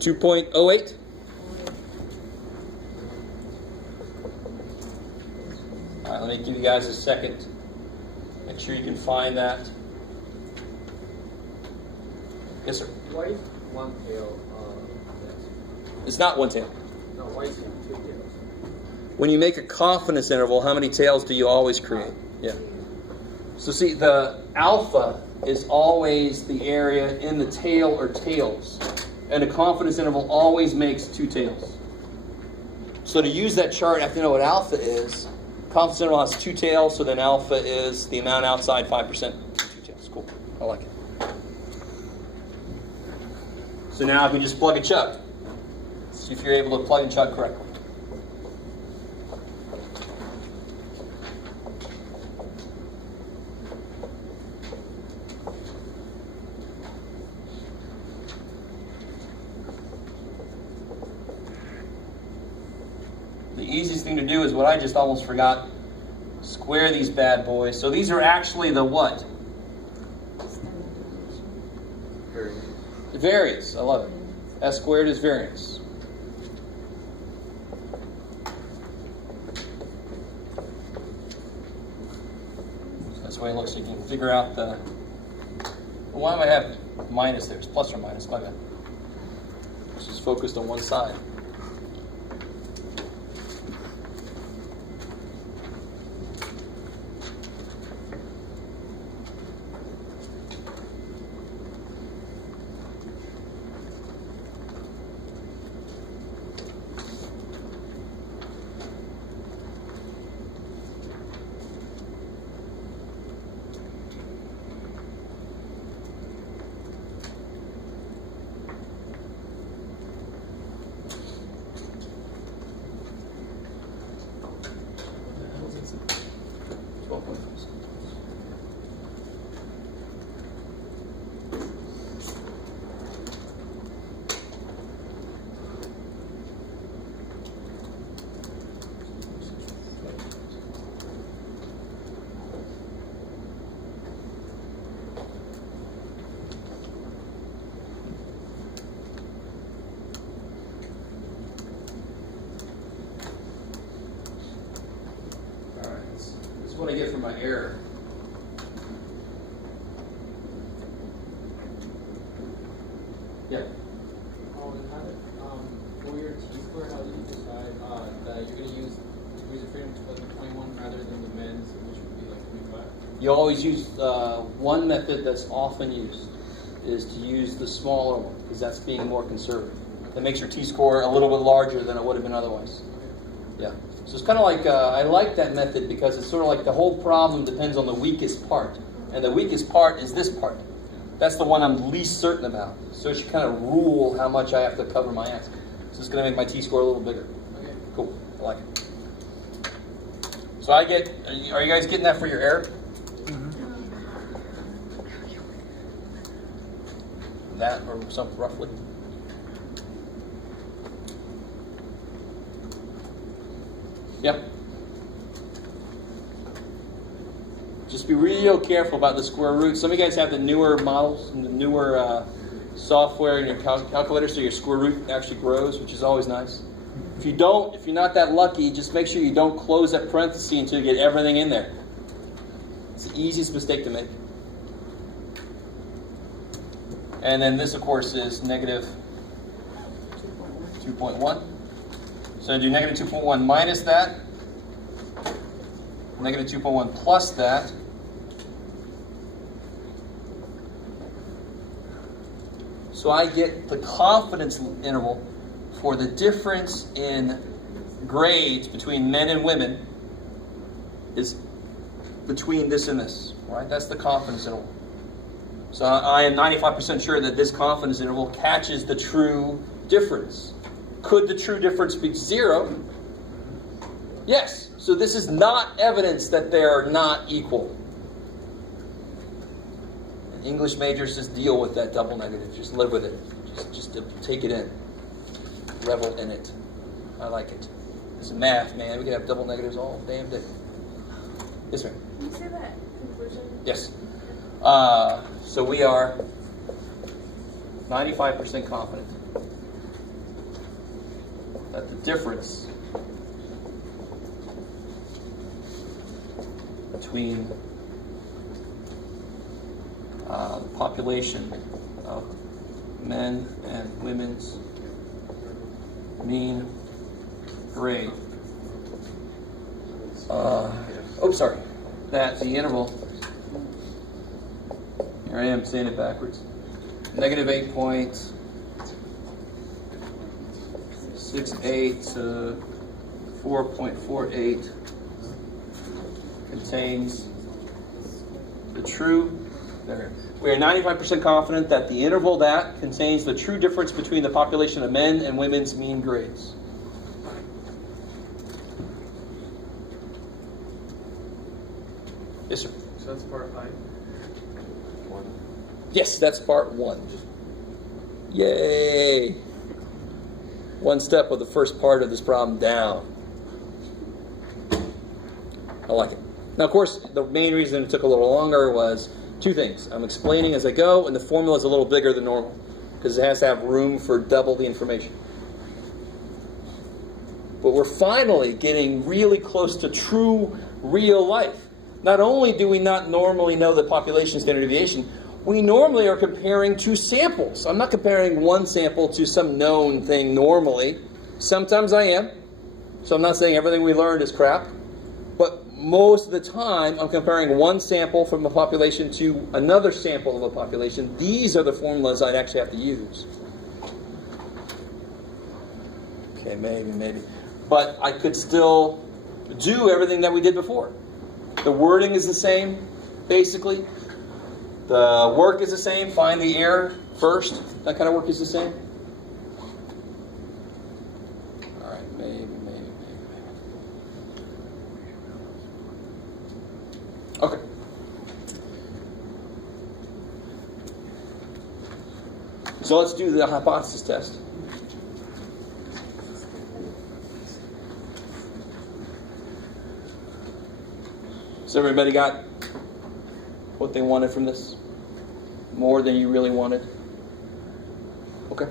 2.08? All right, let me give you guys a second. Make sure you can find that. Yes, sir? Why is one tail? It's not one tail. No, why is it 2 tails? When you make a confidence interval, how many tails do you always create? Yeah. So see, the alpha is always the area in the tail or tails. And a confidence interval always makes 2 tails. So to use that chart, you have to know what alpha is. Confidence interval has 2 tails, so then alpha is the amount outside 5%. 2 tails, cool. I like it. So now if we just plug and chug. See if you're able to plug and chug correctly. The easiest thing to do is what I just almost forgot. Square these bad boys. So these are actually the what? Variance. I love it. S squared is variance. So that's the way it looks. So you can figure out the... Why do I have minus there? It's plus or minus. My bad. It's just focused on one side. What I get for my error. Yeah. For your T-square, how did you decide that you're going to use degrees of freedom to 21 rather than the men's, which would be like 25? You always use one method that's often used is to use the smaller one because that's being more conservative. That makes your T-score a little bit larger than it would have been otherwise. Yeah. So it's kind of like, I like that method because it's sort of like the whole problem depends on the weakest part. And the weakest part is this part. That's the one I'm least certain about. So it should kind of rule how much I have to cover my ass. So it's going to make my T-score a little bigger. Okay. Cool. I like it. So I get, are you guys getting that for your error? That or something roughly? Yep. Just be real careful about the square root. Some of you guys have the newer models and the newer software in your calculator, so your square root actually grows, which is always nice. If you don't, if you're not that lucky, just make sure you don't close that parenthesis until you get everything in there. It's the easiest mistake to make. And then this, of course, is negative 2.1. So do negative 2.1 minus that, negative 2.1 plus that, so I get the confidence interval for the difference in grades between men and women is between this and this, right? That's the confidence interval. So I am 95% sure that this confidence interval catches the true difference. Could the true difference be 0? Yes. So this is not evidence that they are not equal. And English majors just deal with that double negative. Just live with it. Just take it in. Revel in it. I like it. This is math, man. We can have double negatives all damn day. Yes, ma'am. Can you say that conclusion? Yes. So we are 95% confident that the difference between the population of men and women's mean grade. That the interval, here I am saying it backwards, negative 8.68 to 4.48 contains the true, we are 95% confident that the interval that contains the true difference between the population of men and women's mean grades. Yes, sir. So that's part I. Yes, that's part 1. Yay! One step of the first part of this problem down. I like it. Now, of course, the main reason it took a little longer was 2 things. I'm explaining as I go, and the formula is a little bigger than normal because it has to have room for double the information. But we're finally getting really close to true, real life. Not only do we not normally know the population standard deviation, we normally are comparing 2 samples. I'm not comparing one sample to some known thing normally. Sometimes I am. So I'm not saying everything we learned is crap. But most of the time, I'm comparing one sample from a population to another sample of a population. These are the formulas I'd actually have to use. Okay, maybe. But I could still do everything that we did before. The wording is the same, basically. The work is the same. Find the error first. That kind of work is the same. All right, maybe. Okay. So let's do the hypothesis test. So everybody got what they wanted from this? More than you really wanted? Okay.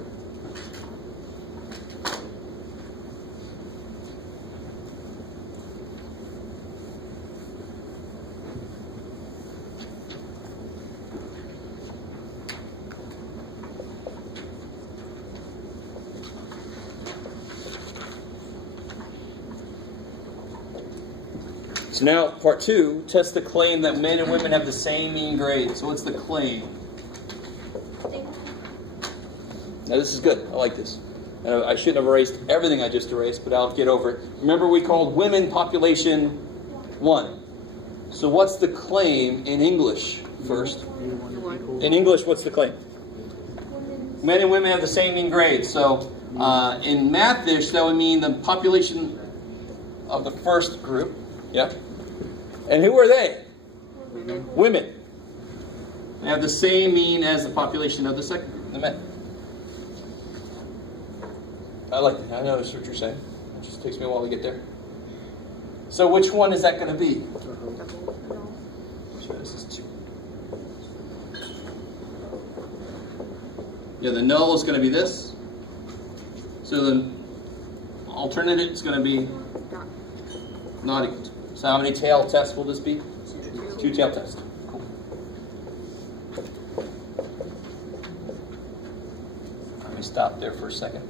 So now, part 2, test the claim that men and women have the same mean grade. So what's the claim? Now this is good. I like this. I shouldn't have erased everything I just erased, but I'll get over it. Remember we called women population 1. So what's the claim in English first? In English, what's the claim? Men and women have the same mean grade. So in Mathish, that would mean the population of the first group. Yeah? And who are they? Women. They have the same mean as the population of the second group, the men. I like that. I know that's what you're saying. It just takes me a while to get there. So which one is that going to be? So this is 2. Yeah, the null is going to be this. So the alternative is going to be not equal to. So how many tail tests will this be? 2 tail tests. Cool. Let me stop there for a second.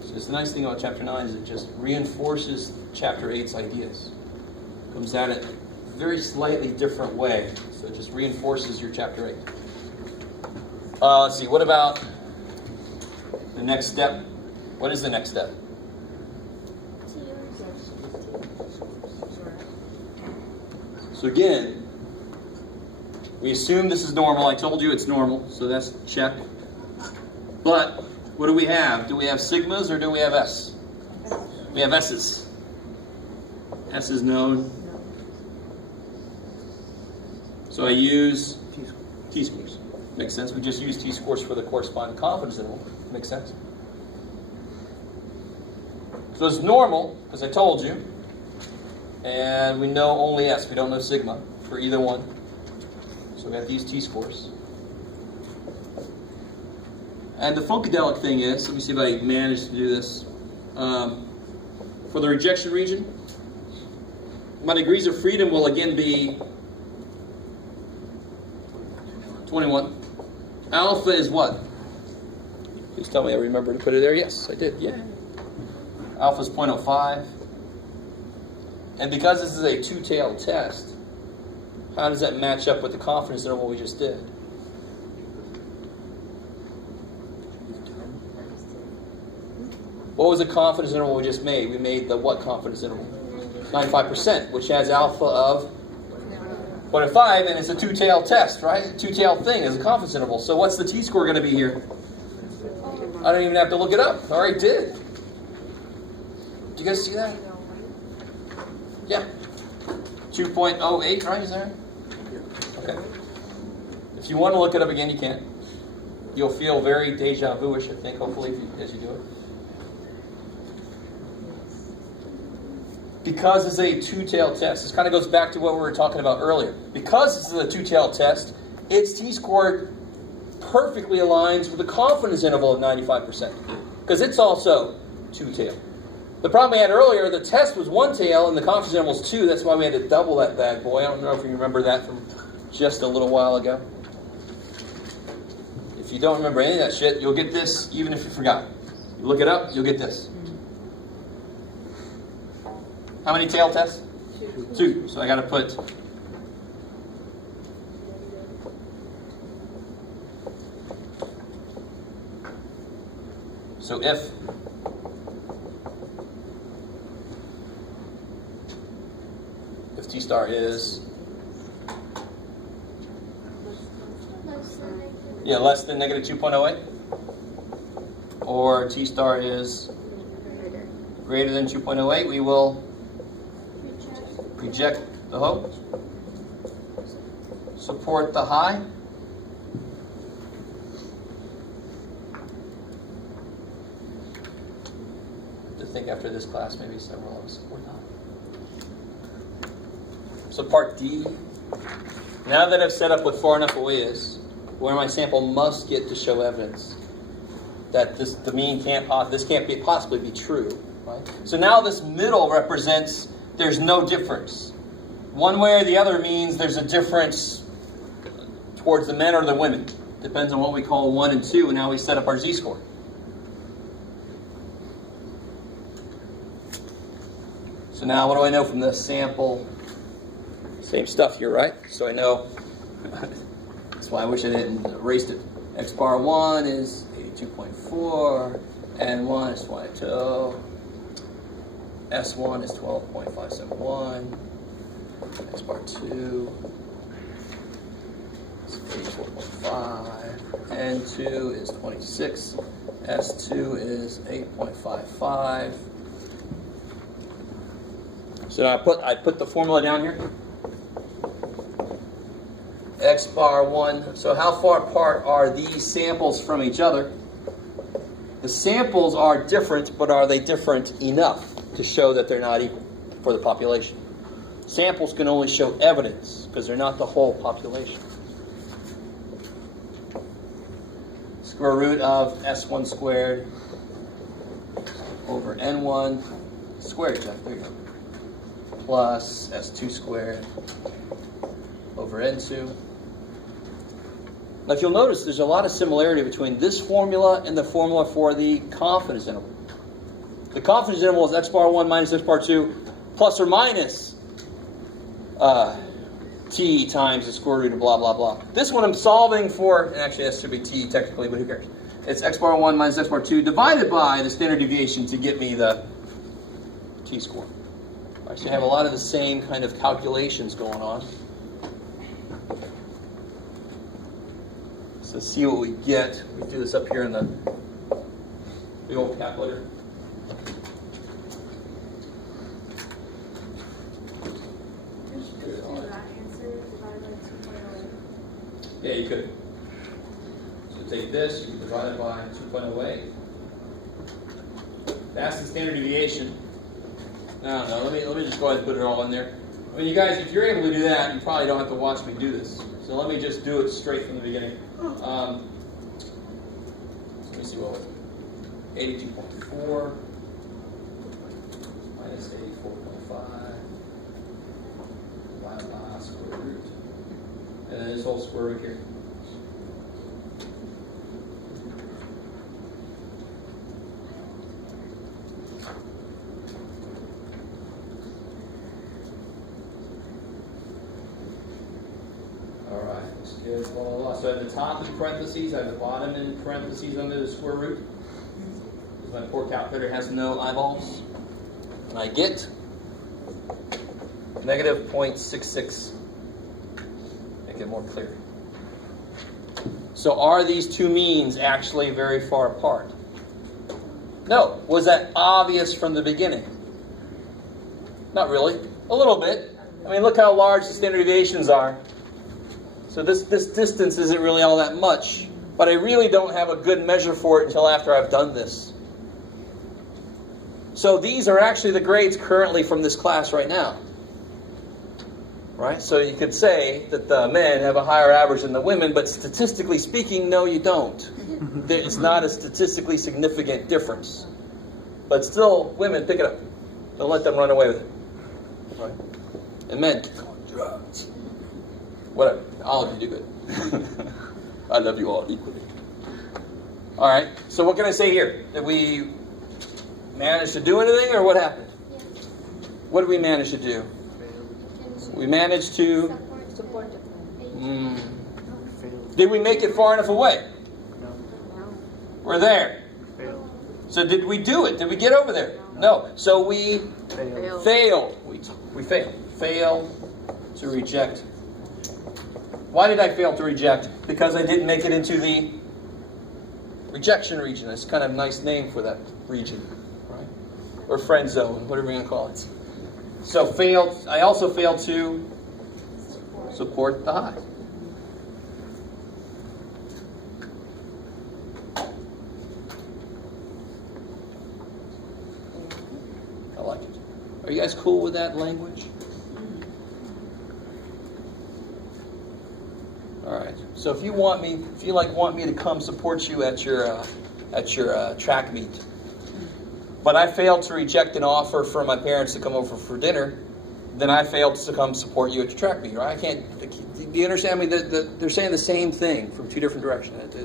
So the nice thing about Chapter 9 is it just reinforces Chapter 8's ideas. Comes at it a very slightly different way. So it just reinforces your Chapter 8. Let's see, what about the next step? What is the next step? So again, we assume this is normal. I told you it's normal, so that's check. But what do we have? Do we have sigmas or do we have S? We have S's. S is known. So I use t-scores. Makes sense. We just use t-scores for the corresponding confidence interval. Makes sense. So it's normal, because I told you. And we know only S. We don't know sigma for either one. So we have to use t-scores. And the funkadelic thing is, let me see if I manage to do this. For the rejection region, my degrees of freedom will again be 21. Alpha is what? Please tell me I remember to put it there. Yes, I did. Yeah. Alpha is 0.05. And because this is a two-tailed test, how does that match up with the confidence interval we just did? What was the confidence interval we just made? We made the what confidence interval? 95%, which has alpha of 0.5, and it's a two-tailed test, right? A two-tailed thing is a confidence interval. So what's the t-score going to be here? I don't even have to look it up. I already did. Do you guys see that? Yeah. 2.08, right? Is that right? Okay. If you want to look it up again, you can. You'll feel very deja vu-ish, I think, hopefully, as you do it. Because it's a two-tailed test. This kind of goes back to what we were talking about earlier. Because this is a two-tailed test, its t-score perfectly aligns with the confidence interval of 95%. Because it's also two-tailed. The problem we had earlier, the test was one tail and the confidence interval was 2. That's why we had to double that bad boy. I don't know if you remember that from just a little while ago. If you don't remember any of that shit, you'll get this even if you forgot. You look it up, you'll get this. How many tail tests? 2. So I got to put so if T star is less than negative 2.08, or T star is greater than 2.08, we will reject the hope, support the high, to think after this class maybe several of us support the high. So part D, now that I've set up what far enough away is, where my sample must get to show evidence that the mean this can't possibly be true, right? So now this middle represents there's no difference. One way or the other means there's a difference towards the men or the women. Depends on what we call 1 and 2 and how we set up our z-score. So now what do I know from the sample? Same stuff here, right? So I know, that's why I wish I hadn't erased it. X bar 1 is 82.4, N1 is 22, S1 is 12.571, X bar 2 is 84.5, N2 is 26, S2 is 8.55. So now I put the formula down here. X bar 1. So how far apart are these samples from each other? The samples are different, but are they different enough to show that they're not equal for the population? Samples can only show evidence because they're not the whole population. Square root of S1 squared over N1 squared, Jeff, there you go, plus S2 squared over N2. Now if you'll notice, there's a lot of similarity between this formula and the formula for the confidence interval. The confidence interval is X bar 1 minus X bar 2 plus or minus T times the square root of blah, blah, blah. This one I'm solving for, and actually that should be T technically, but who cares? It's X bar 1 minus X bar 2 divided by the standard deviation to get me the t-score. Right, so you have a lot of the same kind of calculations going on. So see what we get. We do this up here in the old calculator. Just do that answer divided by 2.08. Yeah, you could. So take this, you divide it by 2.08. That's the standard deviation. I don't know, let me just go ahead and put it all in there. I mean, you guys, if you're able to do that, you probably don't have to watch me do this. So let me just do it straight from the beginning. Let me see what was it. 82.4 minus 84.5 divided by square root. And then this whole square root here. All right, looks good. Blah, blah, blah. So at the top of the parentheses, I have the bottom in parentheses under the square root. Because my poor calculator has no eyeballs. And I get negative 0.66. Make it more clear. So are these two means actually very far apart? No. Was that obvious from the beginning? Not really. A little bit. I mean, look how large the standard deviations are. So this distance isn't really all that much, but I really don't have a good measure for it until after I've done this. So these are actually the grades currently from this class right now. Right? So you could say that the men have a higher average than the women, but statistically speaking, no, you don't. It's not a statistically significant difference. But still, women, pick it up. Don't let them run away with it. Right? And men, whatever. All of you do good. I love you all equally. All right. So what can I say here? Did we manage to do anything, or what happened? Yes. What did we manage to do? We managed to... Support Did we make it far enough away? No. We're there. Fail. So did we do it? Did we get over there? No. So we Fail. failed. We failed. Failed to reject. Why did I fail to reject? Because I didn't make it into the rejection region. It's kind of a nice name for that region, right? Or friend zone, whatever you're going to call it. So failed. I also failed to support the high. I like it. Are you guys cool with that language? All right. So if you want me to come support you at your track meet, but I failed to reject an offer for my parents to come over for dinner, then I failed to come support you at your track meet, right? I can't. Do you understand me? They're saying the same thing from two different directions.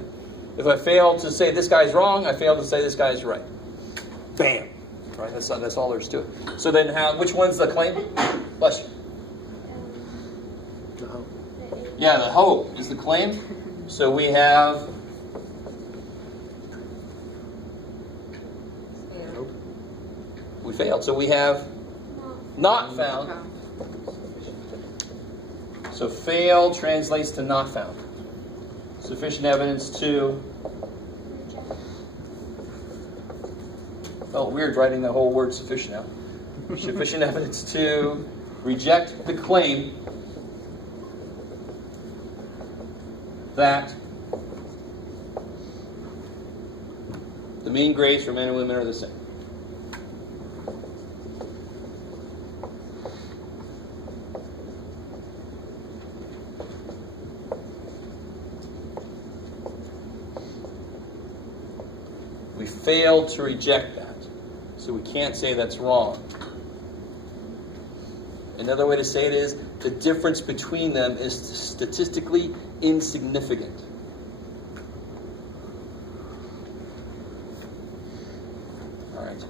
If I fail to say this guy's wrong, I fail to say this guy's right. Bam. Right. That's all there is to it. So then, which one's the claim? Bless you. No. Yeah, the hope is the claim. So we have we failed. So we have not found. So failed translates to not found. Sufficient evidence to. Oh, weird writing the whole word sufficient out. Sufficient evidence to reject the claim that the mean grades for men and women are the same. We failed to reject that, so we can't say that's wrong. Another way to say it is the difference between them is statistically insignificant. All right,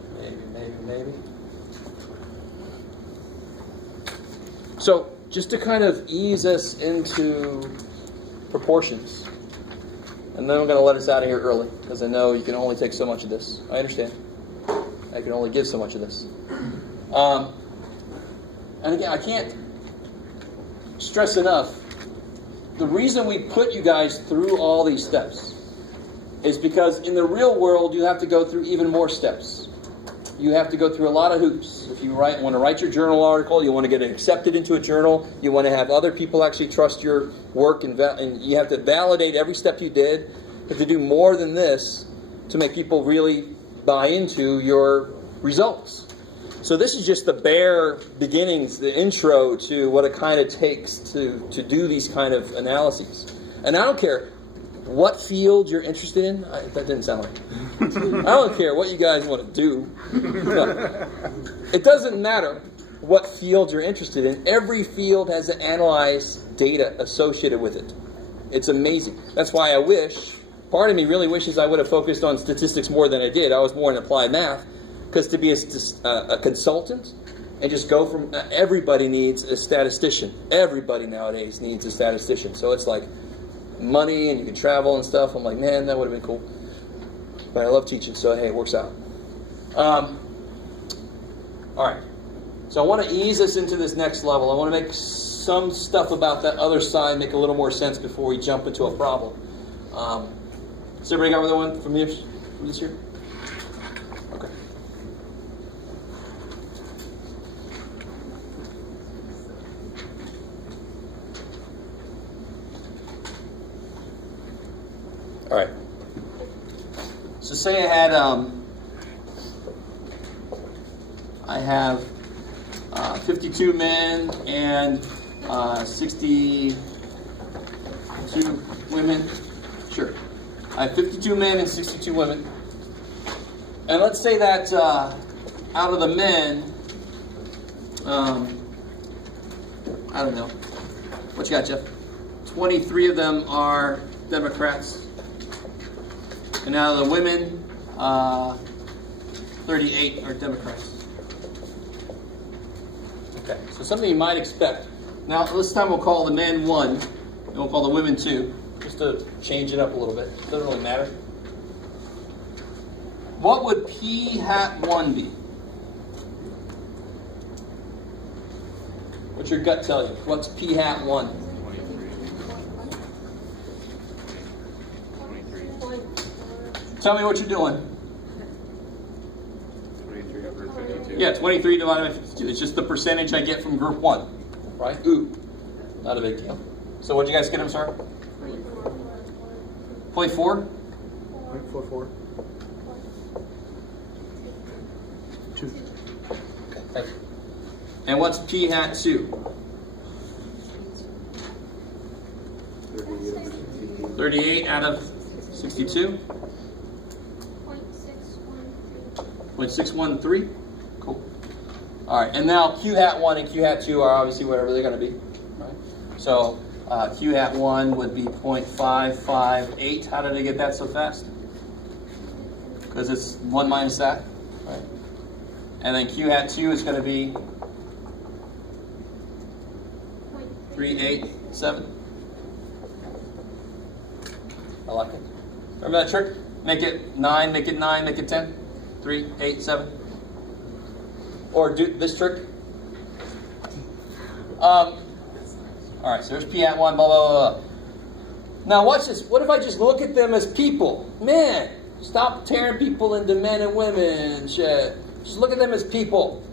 maybe. So just to kind of ease us into proportions, and then I'm going to let us out of here early because I know you can only take so much of this. I understand. I can only give so much of this. And again, I can't stress enough, the reason we put you guys through all these steps is because in the real world, you have to go through even more steps. you have to go through a lot of hoops. If you want to write your journal article, you want to get it accepted into a journal, you want to have other people actually trust your work, and you have to validate every step you did. You have to do more than this to make people really buy into your results. So this is just the bare beginnings, the intro to what it kind of takes to do these kind of analyses. And I don't care what field you're interested in. That didn't sound like I don't care what you guys want to do. No. It doesn't matter what field you're interested in. Every field has to analyze data associated with it. It's amazing. That's why I wish, part of me really wishes I would have focused on statistics more than I did. I was more in applied math. Because to be a consultant and just go from, everybody needs a statistician. Everybody nowadays needs a statistician. So it's like money and you can travel and stuff. I'm like, man, that would have been cool. But I love teaching, so hey, it works out. All right. So I want to ease us into this next level. I want to make some stuff about that other side make a little more sense before we jump into a problem. Has everybody got another one from this year? Okay. All right. So say I have 52 men and 62 women. Sure. I have 52 men and 62 women. And let's say that out of the men, I don't know. What you got, Jeff? 23 of them are Democrats. And out of the women, 38 are Democrats. Okay, so something you might expect. Now, this time we'll call the men 1, and we'll call the women 2, just to change it up a little bit. Doesn't really matter. What would P hat 1 be? What's your gut tell you? What's P hat 1? Tell me what you're doing. 23 over 52. Yeah, 23 divided by 52. It's just the percentage I get from group 1. Right? Ooh. Not a big deal. So what'd you guys get, I'm sorry? 0.4? 0.44. 2. Okay, thank you. And what's P hat 2? 38 out of 62? 0.613. Cool. All right, and now Q hat 1 and Q hat 2 are obviously whatever they're going to be. Right? So Q hat 1 would be 0.558. How did I get that so fast? Because it's 1 minus that. Right? And then Q hat 2 is going to be 387. I like it. Remember that trick? Make it 9, make it 9, make it 10. 3, 8, 7. Or do this trick. All right, so there's P at 1, blah, blah, blah. Now watch this. What if I just look at them as people? Man, stop tearing people into men and women and shit. Just look at them as people.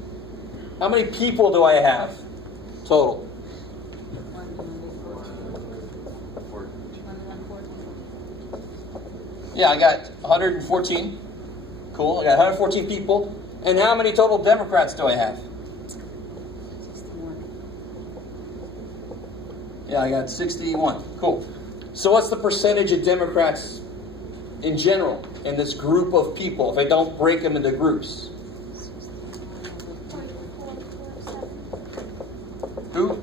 How many people do I have total? Yeah, I got 114. Cool, I got 114 people. And how many total Democrats do I have? 61. Yeah, I got 61. Cool. So what's the percentage of Democrats in general in this group of people if I don't break them into groups? Who?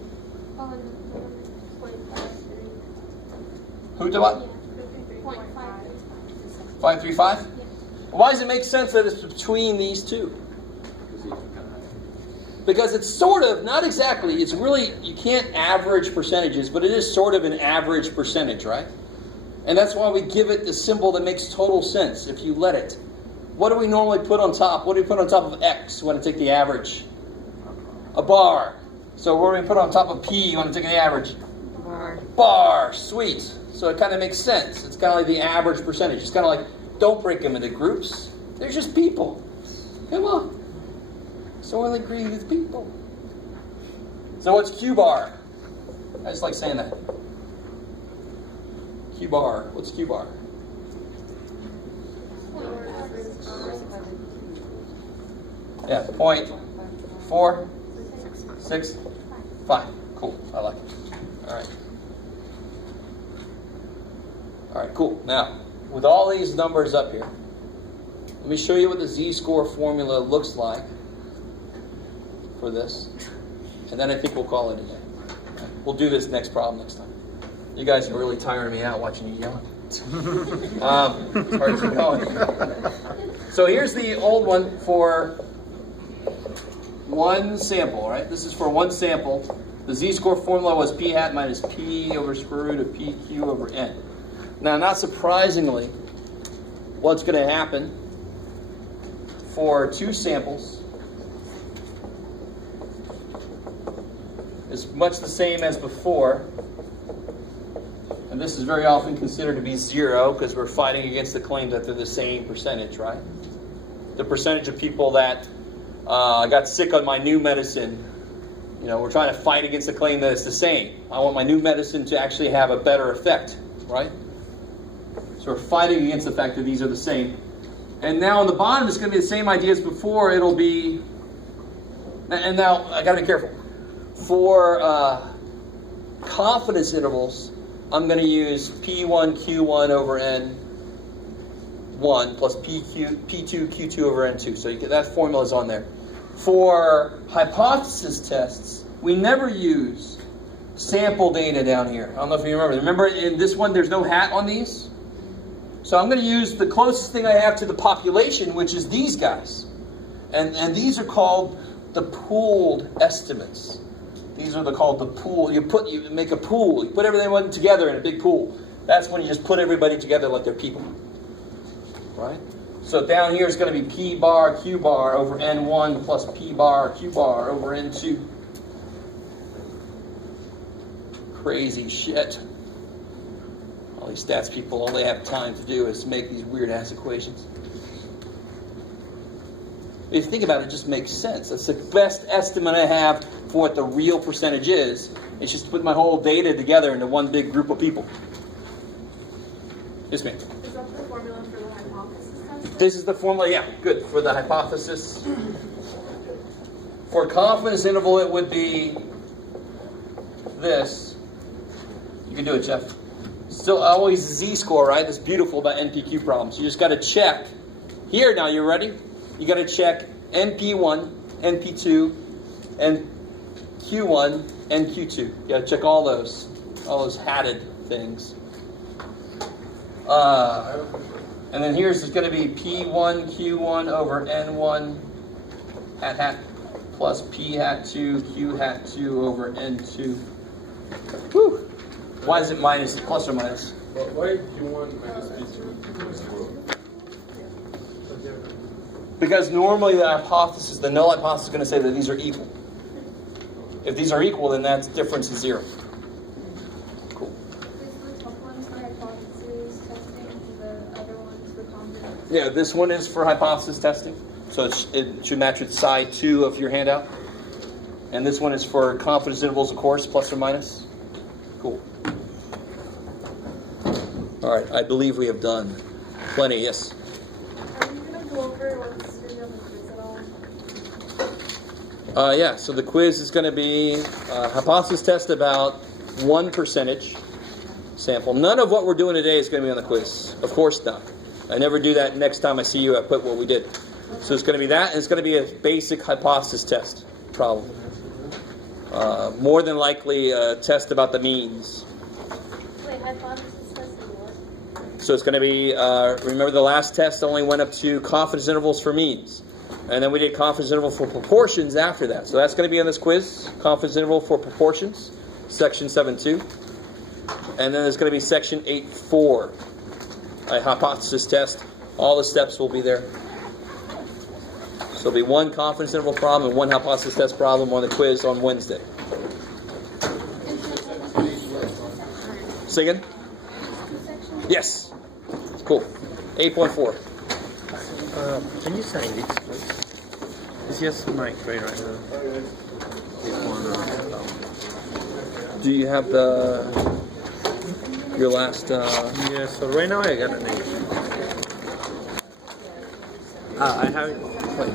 Who do what? 535? Why does it make sense that it's between these two? Because it's sort of, not exactly, it's really, you can't average percentages, but it is sort of an average percentage, right? And that's why we give it the symbol that makes total sense, if you let it. What do we normally put on top? What do we put on top of X? You want to take the average? A bar. So what do we put on top of P? You want to take the average? Bar. Bar. Sweet. So it kind of makes sense. It's kind of like the average percentage. It's kind of like, don't break them into groups. They're just people. Come on. Sorely created people. So what's Q bar? I just like saying that. Q bar. What's Q bar? Yeah, 0.465. Cool. I like it. All right. All right, cool. Now, with all these numbers up here, let me show you what the Z-score formula looks like for this. And then I think we'll call it a day. We'll do this next problem next time. You guys are really tiring me out watching you yelling. It's hard to keep going. So here's the old one for one sample, right? This is for one sample. The Z-score formula was p hat minus p over square root of pq over n. Now, not surprisingly, what's going to happen for two samples is much the same as before. And this is very often considered to be 0 because we're fighting against the claim that they're the same percentage, right? The percentage of people that got sick on my new medicine, you know, we're trying to fight against the claim that it's the same. I want my new medicine to actually have a better effect, right? So we're fighting against the fact that these are the same. And now on the bottom, it's going to be the same idea as before. It'll be, and now I got to be careful. For confidence intervals, I'm going to use P1, Q1 over N1 plus P2, Q2 over N2. So you get, that formula is on there. For hypothesis tests, we never use sample data down here. I don't know if you remember. Remember in this one, there's no hat on these? So I'm going to use the closest thing I have to the population, which is these guys. And these are called the pooled estimates. These are called the pool. You make a pool. You put everything together in a big pool. That's when you just put everybody together like they're people. Right? So down here is going to be P bar, Q bar over N1 plus P bar, Q bar over N2. Crazy shit. All these stats people, all they have time to do is make these weird ass equations. If you think about it, it just makes sense. That's the best estimate I have for what the real percentage is. It's just to put my whole data together into one big group of people. Yes, ma'am. Is that the formula for the hypothesis test? This is the formula, yeah, good, for the hypothesis. For confidence interval, it would be this. You can do it, Jeff. Still always Z-score, right? That's beautiful about NPQ problems. You just got to check. Here, now, you ready? You got to check NP1, NP2, NQ1, NQ2. You got to check all those hatted things. And then here's going to be P1, Q1 over N1 hat plus P hat 2, Q hat 2 over N2. Whew. Why is it minus, plus or minus? Well, why Q1 minus P2 is 0? Because normally the hypothesis, the null hypothesis is going to say that these are equal. If these are equal, then that difference is 0. Cool. Is the top one for hypothesis testing and the other ones for confidence? Yeah, this one is for hypothesis testing. So it should match with side 2 of your handout. And this one is for confidence intervals, of course, plus or minus. Cool. All right, I believe we have done plenty, yes. Are you going to go over what's going to be on the quiz at all? Yeah, so the quiz is going to be a hypothesis test about 1% sample. None of what we're doing today is going to be on the quiz. Of course not. I never do that. Next time I see you, I put what we did. So it's going to be that, and it's going to be a basic hypothesis test problem. More than likely a test about the means. Wait, hypothesis testing what? So it's going to be, remember the last test only went up to confidence intervals for means. And then we did confidence interval for proportions after that. So that's going to be on this quiz, confidence interval for proportions, section 7.2. And then there's going to be section 8.4, a hypothesis test. All the steps will be there. So there'll be one confidence interval problem and one hypothesis test problem on the quiz on Wednesday. Say again? Yes. Cool. 8.4. Can you sign this, please? It's just mic right now. Do you have your last? Yeah. So right now I got an 8. I have. Wait.